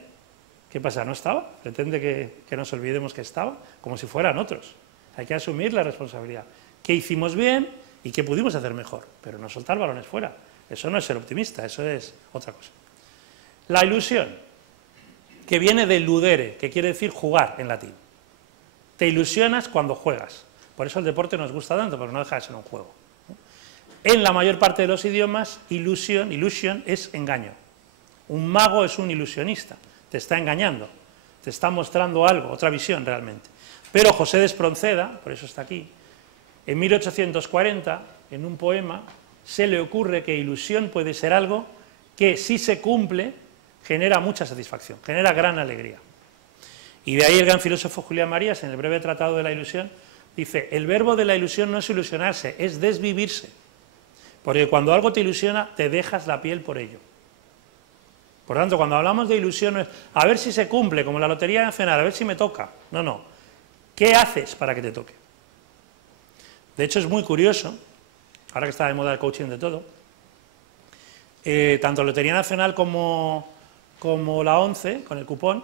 ¿Qué pasa? ¿No estaba? Pretende que nos olvidemos que estaba, como si fueran otros. Hay que asumir la responsabilidad. ¿Qué hicimos bien y qué pudimos hacer mejor? Pero no soltar balones fuera. Eso no es ser optimista, eso es otra cosa. La ilusión, que viene de ludere, que quiere decir jugar en latín. Te ilusionas cuando juegas. Por eso el deporte nos gusta tanto, porque no deja de ser un juego. En la mayor parte de los idiomas, illusion es engaño. Un mago es un ilusionista, te está engañando, te está mostrando algo, otra visión realmente. Pero José de Espronceda, por eso está aquí, en 1840, en un poema, se le ocurre que ilusión puede ser algo que, si se cumple, genera mucha satisfacción, genera gran alegría. Y de ahí el gran filósofo Julián Marías, en el breve tratado de la ilusión, dice, el verbo de la ilusión no es ilusionarse, es desvivirse. Porque cuando algo te ilusiona, te dejas la piel por ello. Por tanto, cuando hablamos de ilusión, no es a ver si se cumple, como la Lotería Nacional, a ver si me toca. No, no. ¿Qué haces para que te toque? De hecho, es muy curioso, ahora que está de moda el coaching de todo, tanto Lotería Nacional como la ONCE, con el cupón,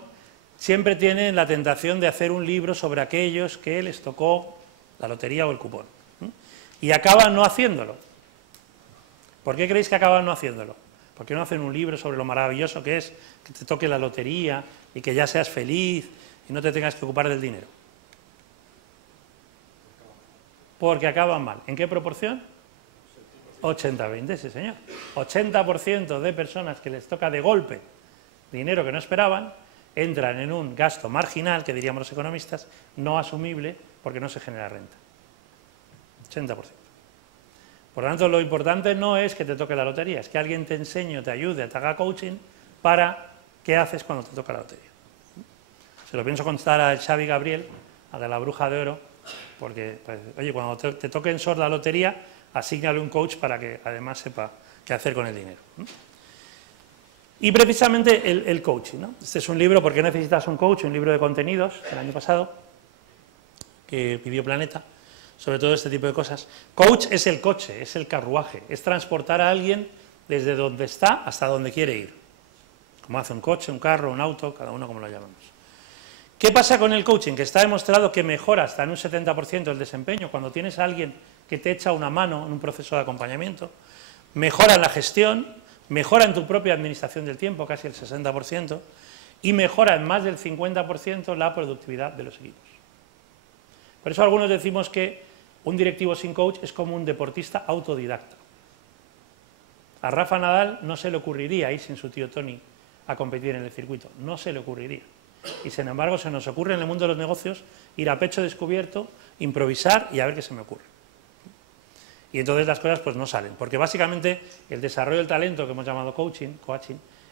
siempre tienen la tentación de hacer un libro sobre aquellos que les tocó la lotería o el cupón. Y acaban no haciéndolo. ¿Por qué creéis que acaban no haciéndolo? ¿Por qué no hacen un libro sobre lo maravilloso que es que te toque la lotería y que ya seas feliz y no te tengas que ocupar del dinero? Porque acaban mal. ¿En qué proporción? 80-20, sí señor. 80% de personas que les toca de golpe dinero que no esperaban, entran en un gasto marginal, que diríamos los economistas, no asumible, porque no se genera renta. 80%. Por lo tanto, lo importante no es que te toque la lotería, es que alguien te enseñe, te ayude, te haga coaching para qué haces cuando te toca la lotería. Se lo pienso contar a Xavi Gabriel, a de la Bruja de Oro, porque, pues, oye, cuando te toque en SOR la lotería, asígnale un coach para que además sepa qué hacer con el dinero, ¿no? Y precisamente el coaching, ¿no? Este es un libro, ¿Por qué necesitas un coach?, un libro de contenidos del año pasado, que pidió Planeta, sobre todo este tipo de cosas. Coach es el coche, es el carruaje, es transportar a alguien desde donde está hasta donde quiere ir, como hace un coche, un carro, un auto, cada uno como lo llamamos. ¿Qué pasa con el coaching? Que está demostrado que mejora hasta en un 70% el desempeño cuando tienes a alguien que te echa una mano en un proceso de acompañamiento, mejora en la gestión, mejora en tu propia administración del tiempo, casi el 60%, y mejora en más del 50% la productividad de los equipos. Por eso algunos decimos que un directivo sin coach es como un deportista autodidacta. A Rafa Nadal no se le ocurriría ir sin su tío Tony a competir en el circuito, no se le ocurriría. Y sin embargo se nos ocurre en el mundo de los negocios ir a pecho descubierto, improvisar y a ver qué se me ocurre. Y entonces las cosas pues no salen, porque básicamente el desarrollo del talento que hemos llamado coaching,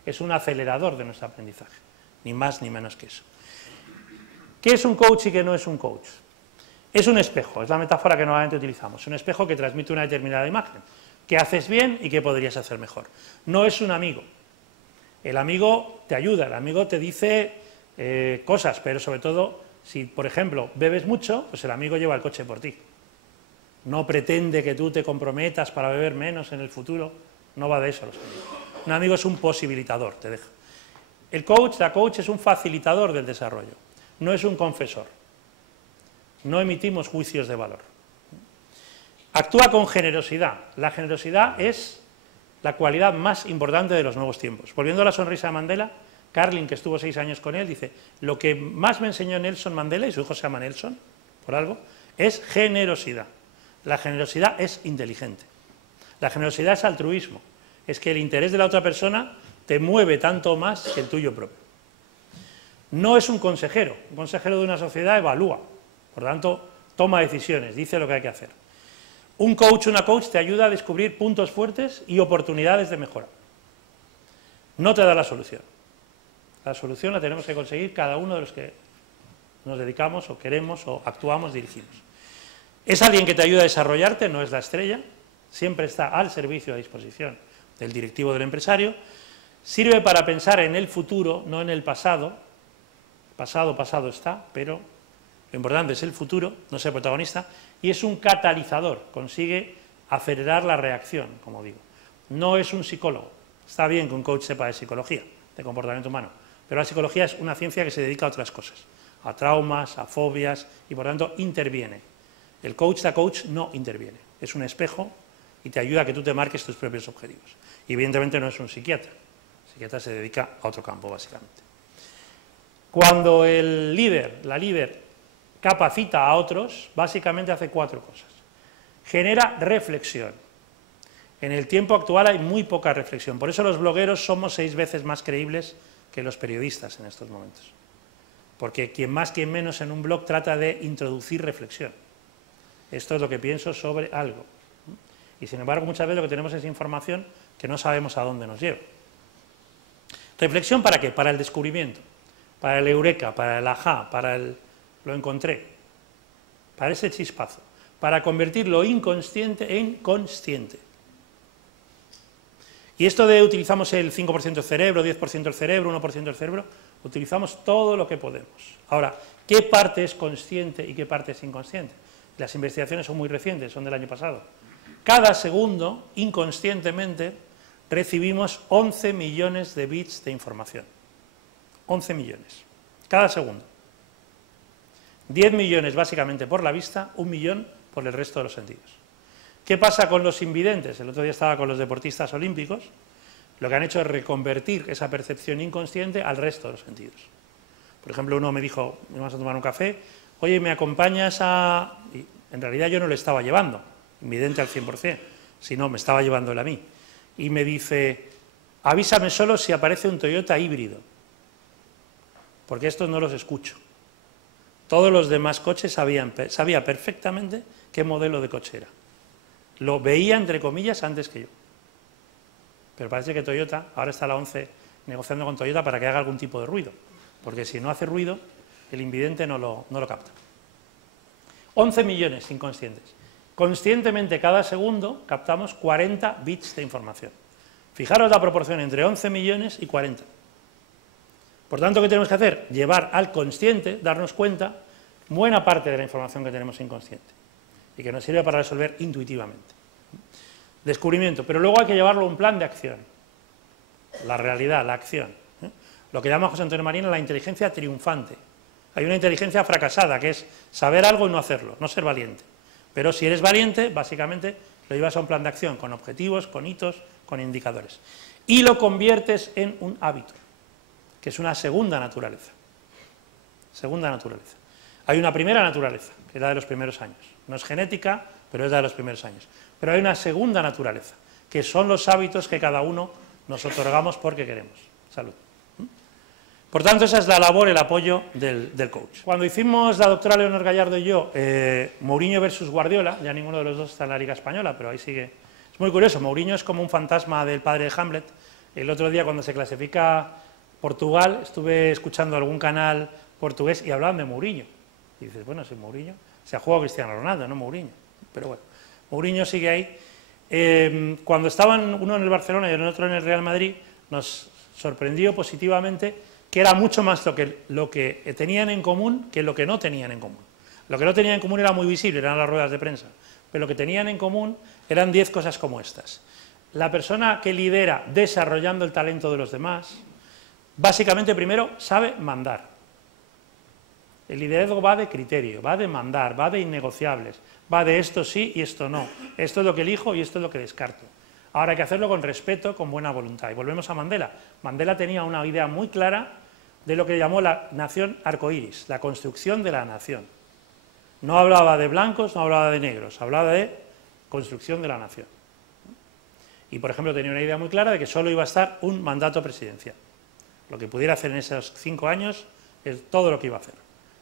es un acelerador de nuestro aprendizaje, ni más ni menos que eso. ¿Qué es un coach y qué no es un coach? Es un espejo, es la metáfora que normalmente utilizamos, un espejo que transmite una determinada imagen, qué haces bien y qué podrías hacer mejor. No es un amigo, el amigo te ayuda, el amigo te dice cosas, pero sobre todo, si por ejemplo bebes mucho, pues el amigo lleva el coche por ti. No pretende que tú te comprometas para beber menos en el futuro, no va de eso los amigos. Un amigo es un posibilitador, te deja. El coach, la coach es un facilitador del desarrollo, no es un confesor. No emitimos juicios de valor. Actúa con generosidad. La generosidad es la cualidad más importante de los nuevos tiempos. Volviendo a la sonrisa de Mandela, Carlin, que estuvo 6 años con él, dice, lo que más me enseñó Nelson Mandela, y su hijo se llama Nelson, por algo, es generosidad. La generosidad es inteligente. La generosidad es altruismo. Es que el interés de la otra persona te mueve tanto más que el tuyo propio. No es un consejero. Un consejero de una sociedad evalúa. Por lo tanto, toma decisiones, dice lo que hay que hacer. Un coach, una coach te ayuda a descubrir puntos fuertes y oportunidades de mejora. No te da la solución. La solución la tenemos que conseguir cada uno de los que nos dedicamos o queremos o actuamos, dirigimos. Es alguien que te ayuda a desarrollarte, no es la estrella, siempre está al servicio, a disposición del directivo, del empresario, sirve para pensar en el futuro, no en el pasado. Pasado está, pero lo importante es el futuro, no ser protagonista, y es un catalizador, consigue acelerar la reacción, como digo. No es un psicólogo, está bien que un coach sepa de psicología, de comportamiento humano, pero la psicología es una ciencia que se dedica a otras cosas, a traumas, a fobias, y por tanto interviene. El coach, la coach no interviene, es un espejo y te ayuda a que tú te marques tus propios objetivos. Y evidentemente no es un psiquiatra, el psiquiatra se dedica a otro campo básicamente. Cuando el líder, la líder, capacita a otros, básicamente hace 4 cosas. Genera reflexión. En el tiempo actual hay muy poca reflexión, por eso los blogueros somos 6 veces más creíbles que los periodistas en estos momentos. Porque quien más, quien menos en un blog trata de introducir reflexión. Esto es lo que pienso sobre algo. Y sin embargo, muchas veces lo que tenemos es información que no sabemos a dónde nos lleva. ¿Reflexión para qué? Para el descubrimiento, para el eureka, para el ajá, para el lo encontré, para ese chispazo, para convertir lo inconsciente en consciente. Y esto de utilizamos el 5% del cerebro, 10% del cerebro, 1% del cerebro, utilizamos todo lo que podemos. Ahora, ¿qué parte es consciente y qué parte es inconsciente? Las investigaciones son muy recientes, son del año pasado. Cada segundo, inconscientemente, recibimos 11 millones de bits de información. 11 millones. Cada segundo. 10 millones básicamente por la vista, 1 millón por el resto de los sentidos. ¿Qué pasa con los invidentes? El otro día estaba con los deportistas olímpicos. Lo que han hecho es reconvertir esa percepción inconsciente al resto de los sentidos. Por ejemplo, uno me dijo, vamos a tomar un café, oye, ¿me acompañas a...? Y en realidad yo no le estaba llevando, invidente al 100%, sino me estaba llevando él a mí. Y me dice, avísame solo si aparece un Toyota híbrido. porque estos no los escucho. Todos los demás coches sabía perfectamente qué modelo de coche era. Lo veía, entre comillas, antes que yo. Pero parece que Toyota, ahora está la 11 negociando con Toyota para que haga algún tipo de ruido, porque si no hace ruido, el invidente no lo capta. 11 millones inconscientes. Conscientemente, cada segundo captamos 40 bits de información. Fijaros la proporción entre 11 millones y 40. Por tanto, ¿qué tenemos que hacer? Llevar al consciente, darnos cuenta, buena parte de la información que tenemos inconsciente y que nos sirve para resolver intuitivamente. Descubrimiento, pero luego hay que llevarlo a un plan de acción. La realidad, la acción. Lo que llama José Antonio Marina la inteligencia triunfante. Hay una inteligencia fracasada, que es saber algo y no hacerlo, no ser valiente. Pero si eres valiente, básicamente lo llevas a un plan de acción, con objetivos, con hitos, con indicadores. Y lo conviertes en un hábito, que es una segunda naturaleza. Segunda naturaleza. Hay una primera naturaleza, que es la de los primeros años. No es genética, pero es la de los primeros años. Pero hay una segunda naturaleza, que son los hábitos que cada uno nos otorgamos porque queremos. Salud. Por tanto, esa es la labor, el apoyo del coach. Cuando hicimos la doctora Leonor Gallardo y yo, Mourinho versus Guardiola, ya ninguno de los dos está en la Liga Española, pero ahí sigue. Es muy curioso, Mourinho es como un fantasma del padre de Hamlet. El otro día, cuando se clasifica Portugal, estuve escuchando algún canal portugués y hablaban de Mourinho. Y dices, bueno, si Mourinho se ha jugado Cristiano Ronaldo, no Mourinho. Pero bueno, Mourinho sigue ahí. Cuando estaban uno en el Barcelona y el otro en el Real Madrid, nos sorprendió positivamente que era mucho más lo que tenían en común que lo que no tenían en común. Lo que no tenían en común era muy visible, eran las ruedas de prensa, pero lo que tenían en común eran 10 cosas como estas. La persona que lidera desarrollando el talento de los demás, básicamente primero sabe mandar. El liderazgo va de criterio, va de mandar, va de innegociables, va de esto sí y esto no. Esto es lo que elijo y esto es lo que descarto. Ahora hay que hacerlo con respeto, con buena voluntad. Y volvemos a Mandela. Mandela tenía una idea muy clara de lo que llamó la nación arcoíris, la construcción de la nación. No hablaba de blancos, no hablaba de negros, hablaba de construcción de la nación. Y, por ejemplo, tenía una idea muy clara de que solo iba a estar un mandato presidencial. Lo que pudiera hacer en esos 5 años es todo lo que iba a hacer.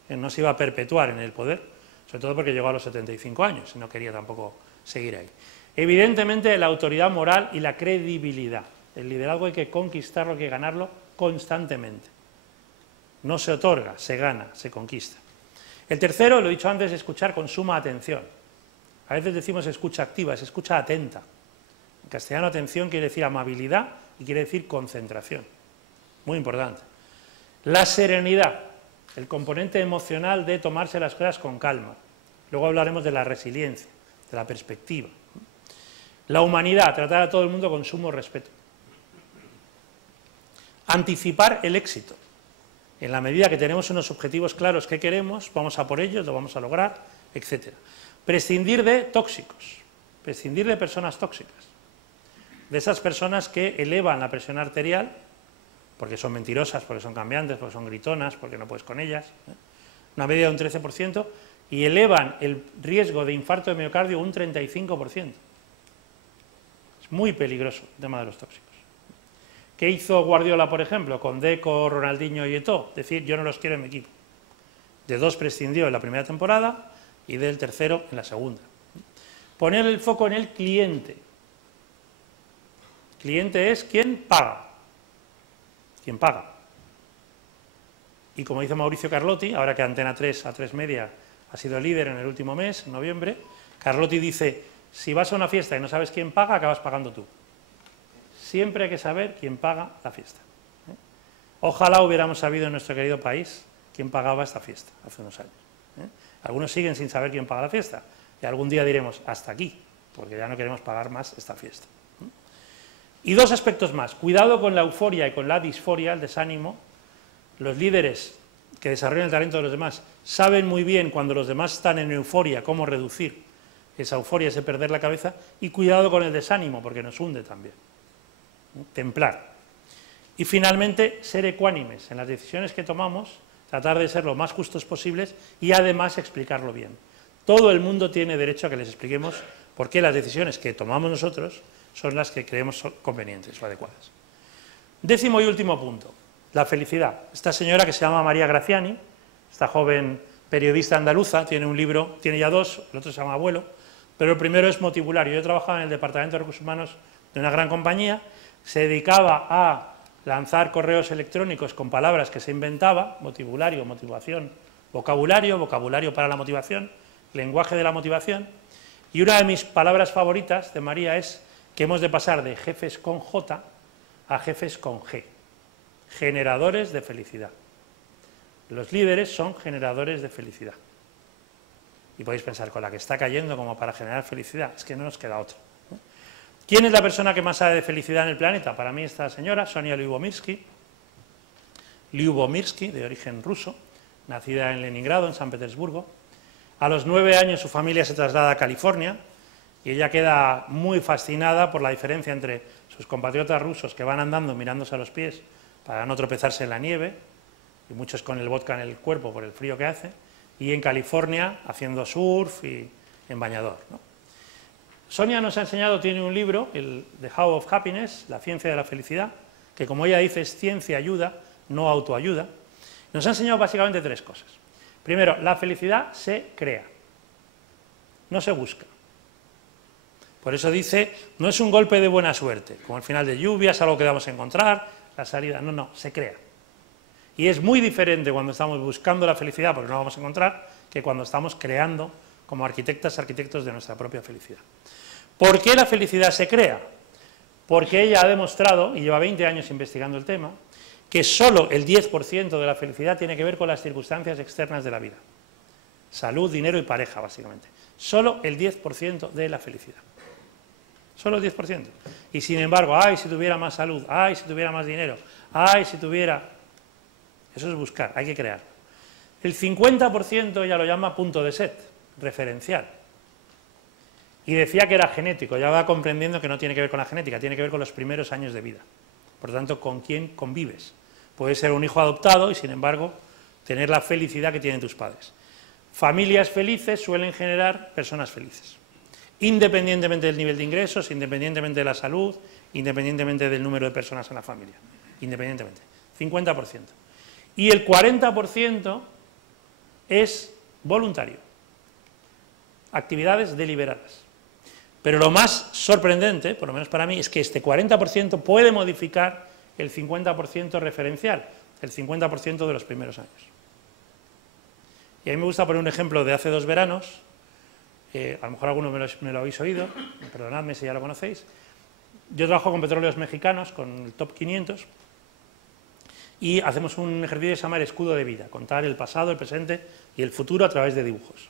Él no se iba a perpetuar en el poder, sobre todo porque llegó a los 75 años y no quería tampoco seguir ahí. Evidentemente, la autoridad moral y la credibilidad. El liderazgo hay que conquistarlo, hay que ganarlo constantemente. No se otorga, se gana, se conquista. El tercero, lo he dicho antes, es escuchar con suma atención. A veces decimos escucha activa, es escucha atenta. En castellano, atención quiere decir amabilidad y quiere decir concentración. Muy importante. La serenidad, el componente emocional de tomarse las cosas con calma. Luego hablaremos de la resiliencia, de la perspectiva. La humanidad, tratar a todo el mundo con sumo respeto. Anticipar el éxito. En la medida que tenemos unos objetivos claros que queremos, vamos a por ellos, lo vamos a lograr, etc. Prescindir de tóxicos, prescindir de personas tóxicas, de esas personas que elevan la presión arterial, porque son mentirosas, porque son cambiantes, porque son gritonas, porque no puedes con ellas, una media de un 13%, y elevan el riesgo de infarto de miocardio un 35%. Es muy peligroso el tema de los tóxicos. ¿Qué hizo Guardiola, por ejemplo, con Deco, Ronaldinho y Eto'o? Decir, yo no los quiero en mi equipo. De 2 prescindió en la primera temporada y del tercero en la segunda. Poner el foco en el cliente. El cliente es quien paga. Quien paga. Y como dice Mauricio Carlotti, ahora que Antena 3, A3 Media, ha sido líder en el último mes, en noviembre, Carlotti dice, si vas a una fiesta y no sabes quién paga, acabas pagando tú. Siempre hay que saber quién paga la fiesta. Ojalá hubiéramos sabido en nuestro querido país quién pagaba esta fiesta hace unos años. Algunos siguen sin saber quién paga la fiesta y algún día diremos hasta aquí, porque ya no queremos pagar más esta fiesta. Y 2 aspectos más. Cuidado con la euforia y con la disforia, el desánimo. Los líderes que desarrollan el talento de los demás saben muy bien cuando los demás están en euforia cómo reducir esa euforia, ese perder la cabeza, y cuidado con el desánimo porque nos hunde también. Templar. Y finalmente, ser ecuánimes en las decisiones que tomamos, tratar de ser lo más justos posibles y además explicarlo bien. Todo el mundo tiene derecho a que les expliquemos por qué las decisiones que tomamos nosotros son las que creemos convenientes o adecuadas. 10º y último punto. La felicidad. Esta señora que se llama María Graciani, esta joven periodista andaluza, tiene un libro, tiene ya dos, el otro se llama Abuelo, pero el primero es Motivulario. Yo trabajaba en el Departamento de Recursos Humanos de una gran compañía, se dedicaba a lanzar correos electrónicos con palabras que se inventaba, motivulario, motivación, vocabulario, vocabulario para la motivación, lenguaje de la motivación, y una de mis palabras favoritas de María es que hemos de pasar de jefes con J a jefes con G, generadores de felicidad. Los líderes son generadores de felicidad. Y podéis pensar, con la que está cayendo como para generar felicidad, es que no nos queda otra. ¿Quién es la persona que más sabe de felicidad en el planeta? Para mí esta señora, Sonia Lyubomirsky, de origen ruso, nacida en Leningrado, en San Petersburgo. A los 9 años su familia se traslada a California y ella queda muy fascinada por la diferencia entre sus compatriotas rusos que van andando mirándose a los pies para no tropezarse en la nieve, y muchos con el vodka en el cuerpo por el frío que hace, y en California haciendo surf y en bañador, ¿no? Sonia nos ha enseñado, tiene un libro, el The How of Happiness, la ciencia de la felicidad, que como ella dice es ciencia ayuda, no autoayuda. Nos ha enseñado básicamente 3 cosas. Primero, la felicidad se crea, no se busca. Por eso dice, no es un golpe de buena suerte, como al final de lluvias, algo que vamos a encontrar, la salida, no, se crea. Y es muy diferente cuando estamos buscando la felicidad, porque no la vamos a encontrar, que cuando estamos creando como arquitectos de nuestra propia felicidad. ¿Por qué la felicidad se crea? Porque ella ha demostrado, y lleva 20 años investigando el tema, que solo el 10% de la felicidad tiene que ver con las circunstancias externas de la vida. Salud, dinero y pareja, básicamente. Solo el 10% de la felicidad. Solo el 10%. Y sin embargo, ay, si tuviera más salud, ay, si tuviera más dinero, ay, si tuviera... Eso es buscar, hay que crear. El 50% ella lo llama punto de set, referencial. Y decía que era genético, ya va comprendiendo que no tiene que ver con la genética, tiene que ver con los primeros años de vida. Por lo tanto, con quién convives. Puede ser un hijo adoptado y, sin embargo, tener la felicidad que tienen tus padres. Familias felices suelen generar personas felices, independientemente del nivel de ingresos, independientemente de la salud, independientemente del número de personas en la familia, independientemente. 50%. Y el 40% es voluntario, actividades deliberadas. Pero lo más sorprendente, por lo menos para mí, es que este 40% puede modificar el 50% referencial, el 50% de los primeros años. Y a mí me gusta poner un ejemplo de hace 2 veranos, a lo mejor algunos me lo habéis oído, perdonadme si ya lo conocéis. Yo trabajo con Petróleos Mexicanos, con el Top 500, y hacemos un ejercicio que se llama el escudo de vida, contar el pasado, el presente y el futuro a través de dibujos.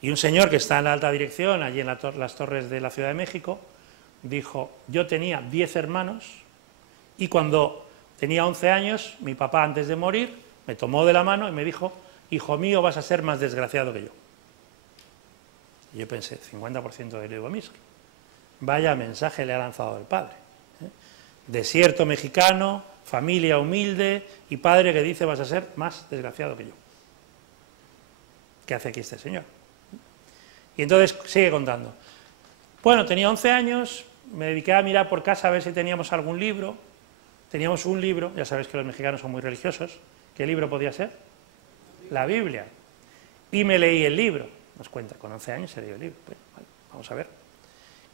Y un señor que está en la alta dirección, allí en las torres de la Ciudad de México, dijo, yo tenía 10 hermanos y cuando tenía 11 años, mi papá antes de morir me tomó de la mano y me dijo, hijo mío, vas a ser más desgraciado que yo. Y yo pensé, 50% de Lyubomirsky. Vaya mensaje le ha lanzado el padre. Desierto mexicano, familia humilde y padre que dice, vas a ser más desgraciado que yo. ¿Qué hace aquí este señor? Y entonces sigue contando. Bueno, tenía 11 años, me dediqué a mirar por casa a ver si teníamos algún libro. Teníamos un libro, ya sabéis que los mexicanos son muy religiosos. ¿Qué libro podía ser? La Biblia. Y me leí el libro. Nos cuenta, con 11 años se leyó el libro. Bueno, vale, vamos a ver.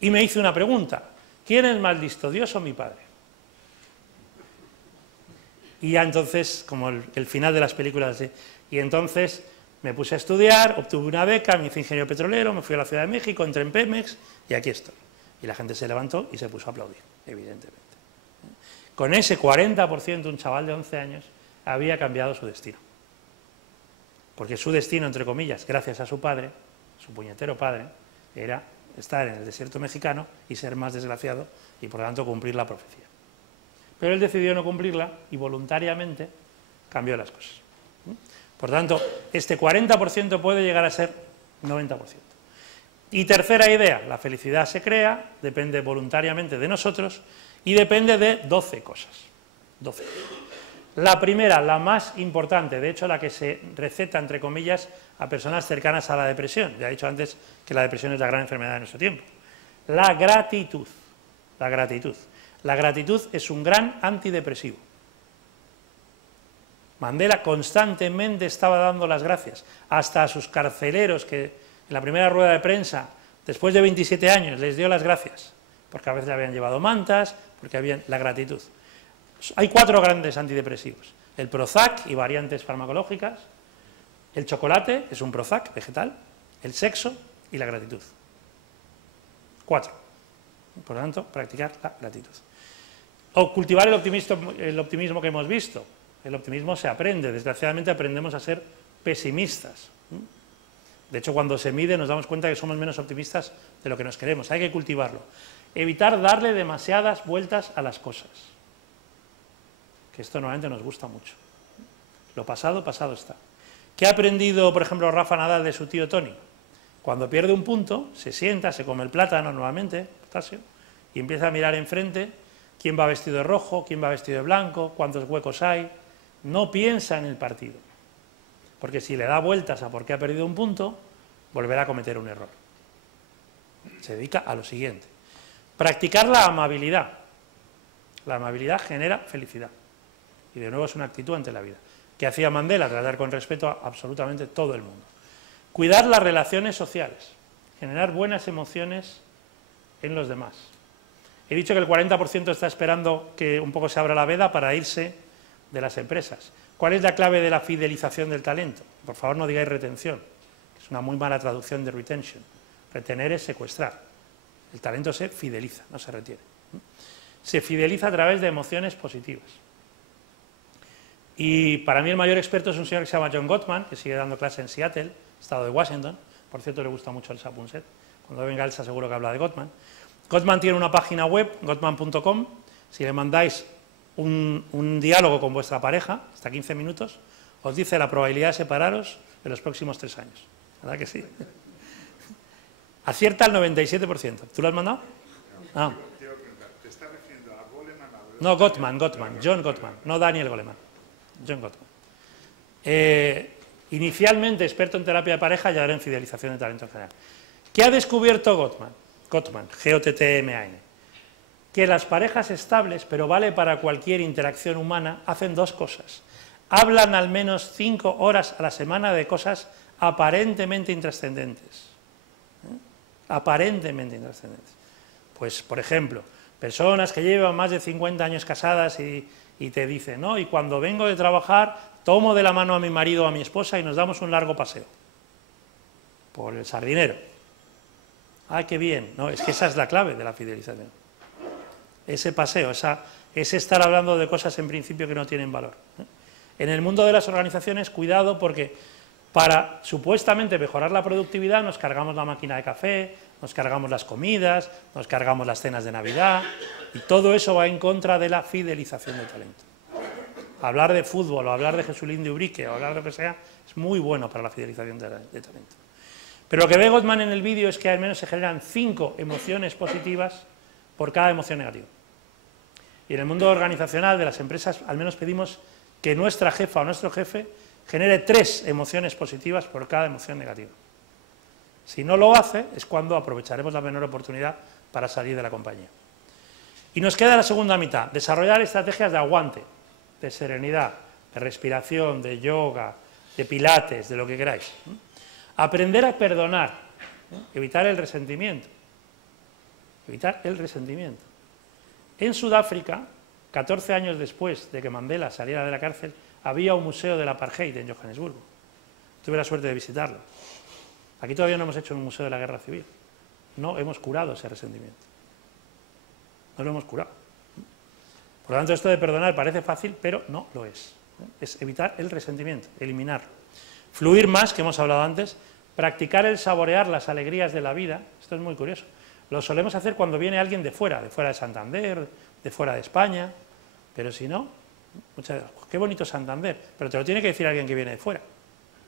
Y me hice una pregunta. ¿Quién es más listo, Dios o mi padre? Y ya entonces, como el final de las películas, y entonces me puse a estudiar, obtuve una beca, me hice ingeniero petrolero, me fui a la Ciudad de México, entré en Pemex y aquí estoy. Y la gente se levantó y se puso a aplaudir, evidentemente. Con ese 40%, un chaval de 11 años había cambiado su destino. Porque su destino, entre comillas, gracias a su padre, su puñetero padre, era estar en el desierto mexicano y ser más desgraciado y por lo tanto cumplir la profecía. Pero él decidió no cumplirla y voluntariamente cambió las cosas. Por tanto, este 40% puede llegar a ser 90%. Y tercera idea, la felicidad se crea, depende voluntariamente de nosotros y depende de 12 cosas. 12. La primera, la más importante, de hecho la que se receta, entre comillas, a personas cercanas a la depresión. Ya he dicho antes que la depresión es la gran enfermedad de nuestro tiempo. La gratitud. La gratitud. La gratitud es un gran antidepresivo. Mandela constantemente estaba dando las gracias, hasta a sus carceleros, que en la primera rueda de prensa, después de 27 años, les dio las gracias, porque a veces habían llevado mantas, porque habían la gratitud. Hay 4 grandes antidepresivos: el Prozac y variantes farmacológicas, el chocolate, es un Prozac vegetal, el sexo y la gratitud. 4. Por lo tanto, practicar la gratitud. O cultivar el optimismo que hemos visto. El optimismo se aprende, desgraciadamente aprendemos a ser pesimistas. De hecho, cuando se mide nos damos cuenta que somos menos optimistas de lo que nos queremos. Hay que cultivarlo. Evitar darle demasiadas vueltas a las cosas, que esto normalmente nos gusta mucho. Lo pasado, pasado está. ¿Qué ha aprendido, por ejemplo, Rafa Nadal de su tío Tony? Cuando pierde un punto, se sienta, se come el plátano normalmente, potasio, y empieza a mirar enfrente quién va vestido de rojo, quién va vestido de blanco, cuántos huecos hay. No piensa en el partido, porque si le da vueltas a por qué ha perdido un punto, volverá a cometer un error. Se dedica a lo siguiente. Practicar la amabilidad. La amabilidad genera felicidad. Y de nuevo es una actitud ante la vida. ¿Qué hacía Mandela? Tratar con respeto a absolutamente todo el mundo. Cuidar las relaciones sociales. Generar buenas emociones en los demás. He dicho que el 40% está esperando que un poco se abra la veda para irse de las empresas. ¿Cuál es la clave de la fidelización del talento? Por favor, no digáis retención, es una muy mala traducción de retention. Retener es secuestrar. El talento se fideliza, no se retiene. Se fideliza a través de emociones positivas. Y para mí el mayor experto es un señor que se llama John Gottman, que sigue dando clase en Seattle, estado de Washington. Por cierto, le gusta mucho el Sapunset. Cuando venga Elsa seguro que habla de Gottman. Gottman tiene una página web, gottman.com. Si le mandáis un diálogo con vuestra pareja, hasta 15 minutos, os dice la probabilidad de separaros en los próximos 3 años. ¿Verdad que sí? Acierta el 97%. ¿Tú lo has mandado? Ah. ¿Te estás refiriendo a Goleman? No, Gottman, John Gottman, no Daniel Goleman. John Gottman. Inicialmente experto en terapia de pareja y ahora en fidelización de talento en general. ¿Qué ha descubierto Gottman? G-O-T-T-M-A-N. Que las parejas estables, pero vale para cualquier interacción humana, hacen 2 cosas. Hablan al menos 5 horas a la semana de cosas aparentemente intrascendentes. Aparentemente intrascendentes. Pues, por ejemplo, personas que llevan más de 50 años casadas y te dicen, ¿no? Y cuando vengo de trabajar, tomo de la mano a mi marido o a mi esposa y nos damos un largo paseo. Por el Sardinero. ¡Ah, qué bien! No, es que esa es la clave de la fidelización. Ese paseo, ese estar hablando de cosas en principio que no tienen valor. En el mundo de las organizaciones, cuidado, porque para supuestamente mejorar la productividad nos cargamos la máquina de café, nos cargamos las comidas, nos cargamos las cenas de Navidad, y todo eso va en contra de la fidelización del talento. Hablar de fútbol, o hablar de Jesulín de Ubrique, o hablar de lo que sea, es muy bueno para la fidelización de talento. Pero lo que ve Gottman en el vídeo es que al menos se generan 5 emociones positivas por cada emoción negativa. Y en el mundo organizacional de las empresas al menos pedimos que nuestra jefa o nuestro jefe genere 3 emociones positivas por cada emoción negativa. Si no lo hace, es cuando aprovecharemos la menor oportunidad para salir de la compañía. Y nos queda la segunda mitad, desarrollar estrategias de aguante, de serenidad, de respiración, de yoga, de pilates, de lo que queráis. Aprender a perdonar, evitar el resentimiento. Evitar el resentimiento. En Sudáfrica, 14 años después de que Mandela saliera de la cárcel, había un museo del apartheid en Johannesburgo. Tuve la suerte de visitarlo. Aquí todavía no hemos hecho un museo de la guerra civil. No hemos curado ese resentimiento. No lo hemos curado. Por lo tanto, esto de perdonar parece fácil, pero no lo es. Es evitar el resentimiento, eliminarlo. Fluir más, que hemos hablado antes, practicar el saborear las alegrías de la vida. Esto es muy curioso. Lo solemos hacer cuando viene alguien de fuera de Santander, de fuera de España, pero si no, muchas veces, qué bonito Santander, pero te lo tiene que decir alguien que viene de fuera,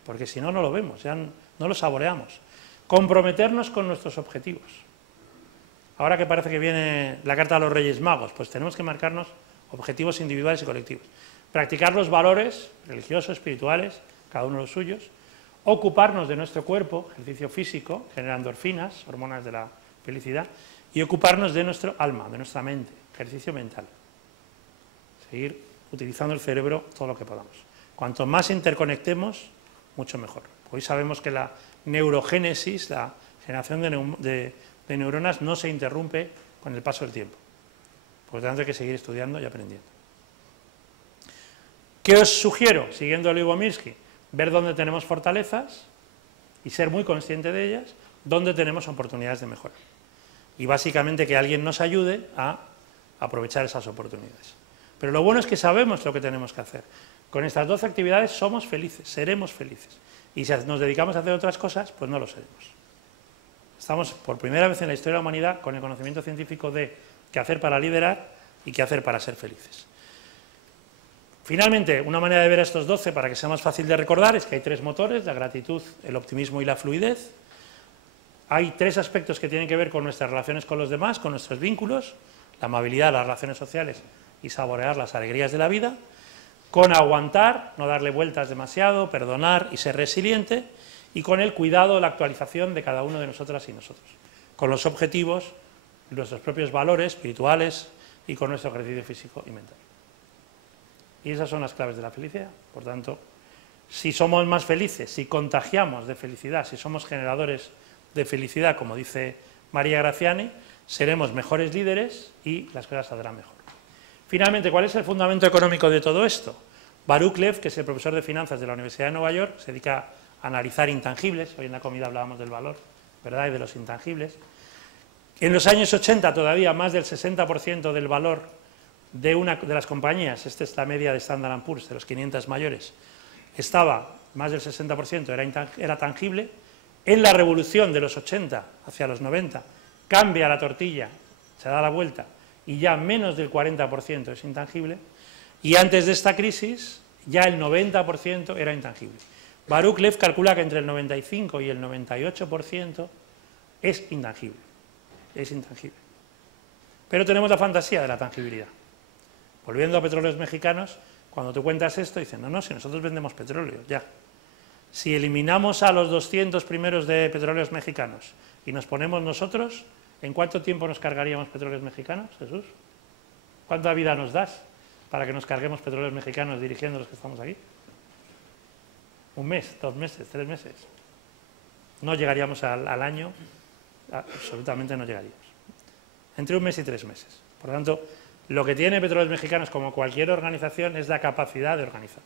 porque si no, no lo vemos, ya no lo saboreamos. Comprometernos con nuestros objetivos. Ahora que parece que viene la carta de los Reyes Magos, pues tenemos que marcarnos objetivos individuales y colectivos. Practicar los valores religiosos, espirituales, cada uno los suyos. Ocuparnos de nuestro cuerpo, ejercicio físico, genera endorfinas, hormonas de la felicidad, y ocuparnos de nuestro alma, de nuestra mente, ejercicio mental. Seguir utilizando el cerebro todo lo que podamos. Cuanto más interconectemos, mucho mejor. Hoy sabemos que la neurogénesis, la generación de neuronas, no se interrumpe con el paso del tiempo. Por lo tanto, hay que seguir estudiando y aprendiendo. ¿Qué os sugiero? Siguiendo a Lyubomirsky, ver dónde tenemos fortalezas y ser muy consciente de ellas, dónde tenemos oportunidades de mejora. Y básicamente que alguien nos ayude a aprovechar esas oportunidades. Pero lo bueno es que sabemos lo que tenemos que hacer. Con estas 12 actividades somos felices, seremos felices. Y si nos dedicamos a hacer otras cosas, pues no lo seremos. Estamos por primera vez en la historia de la humanidad con el conocimiento científico de qué hacer para liderar y qué hacer para ser felices. Finalmente, una manera de ver a estos 12 para que sea más fácil de recordar es que hay 3 motores, la gratitud, el optimismo y la fluidez. Hay 3 aspectos que tienen que ver con nuestras relaciones con los demás, con nuestros vínculos, la amabilidad, las relaciones sociales y saborear las alegrías de la vida, con aguantar, no darle vueltas demasiado, perdonar y ser resiliente, y con el cuidado, la actualización de cada uno de nosotras y nosotros, con los objetivos, nuestros propios valores espirituales y con nuestro ejercicio físico y mental. Y esas son las claves de la felicidad. Por tanto, si somos más felices, si contagiamos de felicidad, si somos generadores de felicidad, como dice María Graziani, seremos mejores líderes y las cosas saldrán mejor. Finalmente, ¿cuál es el fundamento económico de todo esto? Baruch Lev, que es el profesor de finanzas de la Universidad de Nueva York, se dedica a analizar intangibles. Hoy en la comida hablábamos del valor, ¿verdad?, y de los intangibles. En los años 80 todavía más del 60% del valor de las compañías, esta es la media de Standard & Poor's, de los 500 mayores, estaba, más del 60% era tangible. En la revolución de los 80 hacia los 90, cambia la tortilla, se da la vuelta, y ya menos del 40% es intangible, y antes de esta crisis ya el 90% era intangible. Baruch Lev calcula que entre el 95 y el 98% es intangible. Pero tenemos la fantasía de la tangibilidad. Volviendo a Petróleos Mexicanos, cuando tú cuentas esto, dicen, no, si nosotros vendemos petróleo, ya. Si eliminamos a los 200 primeros de Petróleos Mexicanos y nos ponemos nosotros, ¿en cuánto tiempo nos cargaríamos Petróleos Mexicanos, Jesús? ¿Cuánta vida nos das para que nos carguemos Petróleos Mexicanos dirigiendo los que estamos aquí? ¿Un mes, 2 meses, 3 meses? No llegaríamos al año, absolutamente no llegaríamos. Entre 1 mes y 3 meses. Por lo tanto, lo que tiene Petróleos Mexicanos, como cualquier organización, es la capacidad de organizar.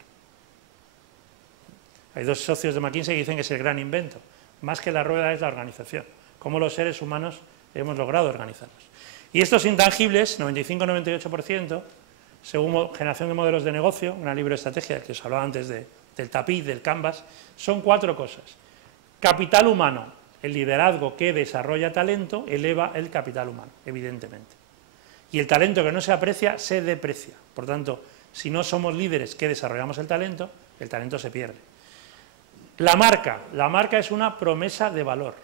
Hay 2 socios de McKinsey que dicen que es el gran invento. Más que la rueda es la organización. Cómo los seres humanos hemos logrado organizarnos. Y estos intangibles, 95-98%, según Generación de Modelos de Negocio, una libro de estrategia que os hablaba antes del tapiz, del canvas, son 4 cosas. Capital humano, el liderazgo que desarrolla talento, eleva el capital humano, evidentemente. Y el talento que no se aprecia, se deprecia. Por tanto, si no somos líderes que desarrollamos el talento se pierde. La marca es una promesa de valor.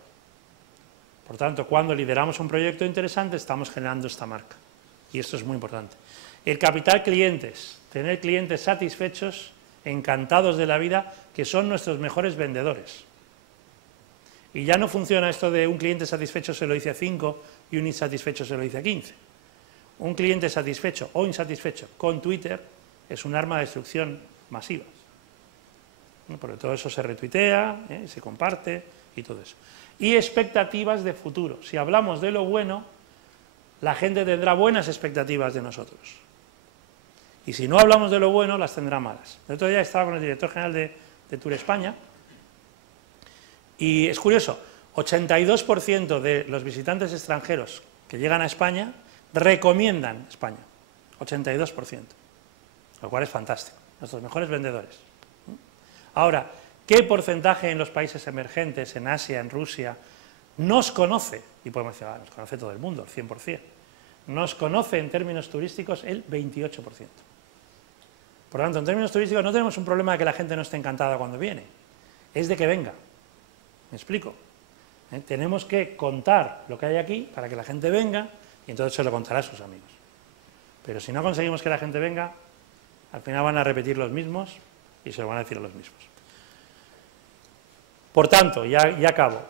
Por tanto, cuando lideramos un proyecto interesante, estamos generando esta marca. Y esto es muy importante. El capital clientes, tener clientes satisfechos, encantados de la vida, que son nuestros mejores vendedores. Y ya no funciona esto de un cliente satisfecho se lo dice a 5 y un insatisfecho se lo dice a 15. Un cliente satisfecho o insatisfecho con Twitter es un arma de destrucción masiva. Porque todo eso se retuitea, se comparte y todo eso. Y expectativas de futuro. Si hablamos de lo bueno, la gente tendrá buenas expectativas de nosotros. Y si no hablamos de lo bueno, las tendrá malas. El otro día estaba con el director general de Tour España y es curioso, 82% de los visitantes extranjeros que llegan a España recomiendan España. 82%. Lo cual es fantástico. Nuestros mejores vendedores. Ahora, ¿qué porcentaje en los países emergentes, en Asia, en Rusia, nos conoce? Y podemos decir, nos conoce todo el mundo, el 100%. Nos conoce en términos turísticos el 28%. Por lo tanto, en términos turísticos no tenemos un problema de que la gente no esté encantada cuando viene. Es de que venga. ¿Me explico? Tenemos que contar lo que hay aquí para que la gente venga y entonces se lo contará a sus amigos. Pero si no conseguimos que la gente venga, al final van a repetir los mismos y se lo van a decir a los mismos. Por tanto, ya acabo.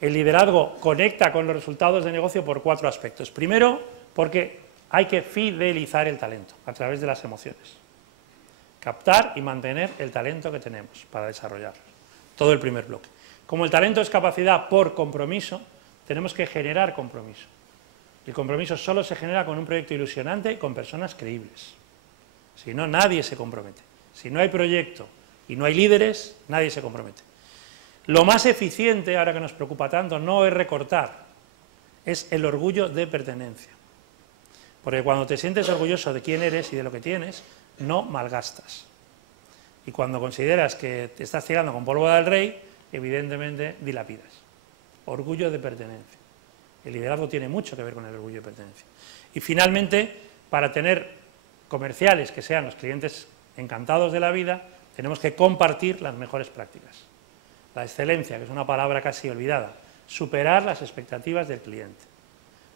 El liderazgo conecta con los resultados de negocio por 4 aspectos. Primero, porque hay que fidelizar el talento a través de las emociones. captar y mantener el talento que tenemos para desarrollarlo. Todo el primer bloque. Como el talento es capacidad por compromiso, tenemos que generar compromiso. El compromiso solo se genera con un proyecto ilusionante y con personas creíbles. Si no, nadie se compromete. Si no hay proyecto y no hay líderes, nadie se compromete. Lo más eficiente, ahora que nos preocupa tanto, no es recortar, es el orgullo de pertenencia. Porque cuando te sientes orgulloso de quién eres y de lo que tienes, no malgastas. Y cuando consideras que te estás tirando con pólvora del rey, evidentemente dilapidas. Orgullo de pertenencia. El liderazgo tiene mucho que ver con el orgullo de pertenencia. Y finalmente, para tener comerciales que sean los clientes encantados de la vida, tenemos que compartir las mejores prácticas. La excelencia, que es una palabra casi olvidada, superar las expectativas del cliente.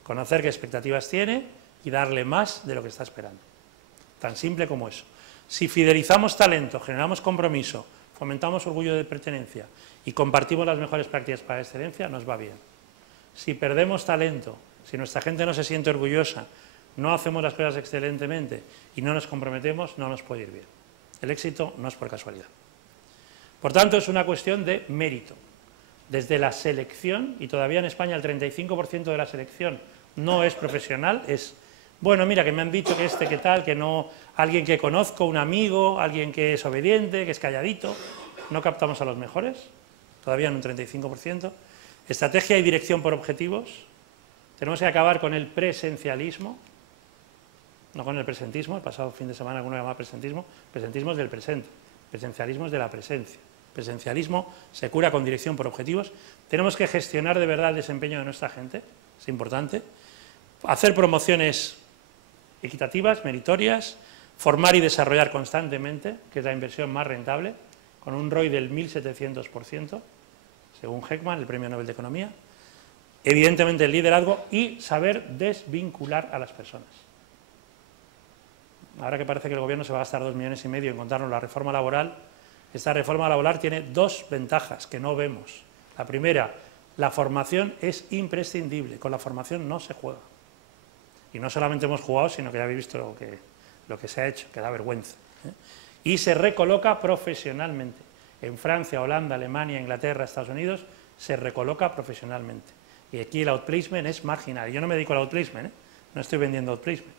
Conocer qué expectativas tiene y darle más de lo que está esperando. Tan simple como eso. Si fidelizamos talento, generamos compromiso, fomentamos orgullo de pertenencia y compartimos las mejores prácticas para la excelencia, nos va bien. Si perdemos talento, si nuestra gente no se siente orgullosa, no hacemos las cosas excelentemente y no nos comprometemos, no nos puede ir bien. El éxito no es por casualidad. Por tanto, es una cuestión de mérito. Desde la selección, y todavía en España el 35% de la selección no es profesional, es, bueno, mira, que me han dicho que que tal, que no, alguien que conozco, un amigo, alguien que es obediente, que es calladito, no captamos a los mejores, todavía en un 35%. Estrategia y dirección por objetivos. Tenemos que acabar con el presencialismo, no con el presentismo. El pasado fin de semana alguno llamaba presentismo. Presentismo es del presente, presencialismo es de la presencia. Presencialismo se cura con dirección por objetivos. Tenemos que gestionar de verdad el desempeño de nuestra gente, es importante. Hacer promociones equitativas, meritorias, formar y desarrollar constantemente, que es la inversión más rentable, con un ROI del 1700%, según Heckman, el Premio Nobel de Economía. Evidentemente el liderazgo y saber desvincular a las personas. Ahora que parece que el gobierno se va a gastar 2,5 millones en contarnos la reforma laboral, esta reforma laboral tiene dos ventajas que no vemos. La primera, la formación es imprescindible, con la formación no se juega. Y no solamente hemos jugado, sino que ya habéis visto lo que se ha hecho, que da vergüenza. Y se recoloca profesionalmente. En Francia, Holanda, Alemania, Inglaterra, Estados Unidos, se recoloca profesionalmente. Y aquí el outplacement es marginal. Yo no me dedico al outplacement, no estoy vendiendo outplacement.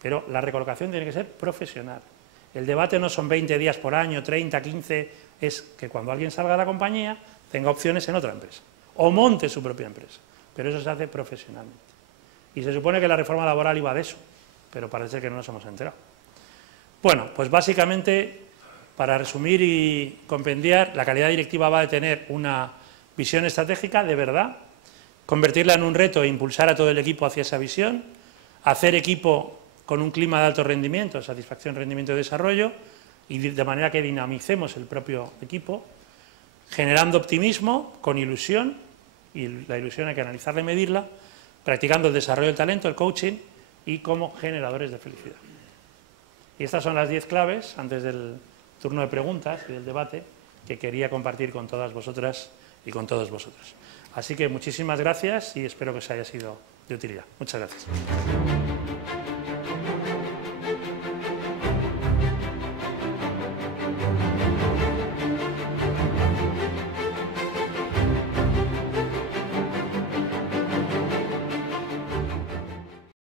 Pero la recolocación tiene que ser profesional. El debate no son 20 días por año, 30, 15, es que cuando alguien salga de la compañía tenga opciones en otra empresa. O monte su propia empresa. Pero eso se hace profesionalmente. Y se supone que la reforma laboral iba de eso, pero parece que no nos hemos enterado. Bueno, pues básicamente, para resumir y compendiar, la calidad directiva va a tener una visión estratégica de verdad, convertirla en un reto e impulsar a todo el equipo hacia esa visión, hacer equipo con un clima de alto rendimiento, satisfacción, rendimiento y desarrollo, y de manera que dinamicemos el propio equipo, generando optimismo con ilusión, y la ilusión hay que analizarla y medirla, practicando el desarrollo del talento, el coaching, y como generadores de felicidad. Y estas son las 10 claves, antes del turno de preguntas y del debate, que quería compartir con todas vosotras y con todos vosotros. Así que muchísimas gracias y espero que os haya sido de utilidad. Muchas gracias.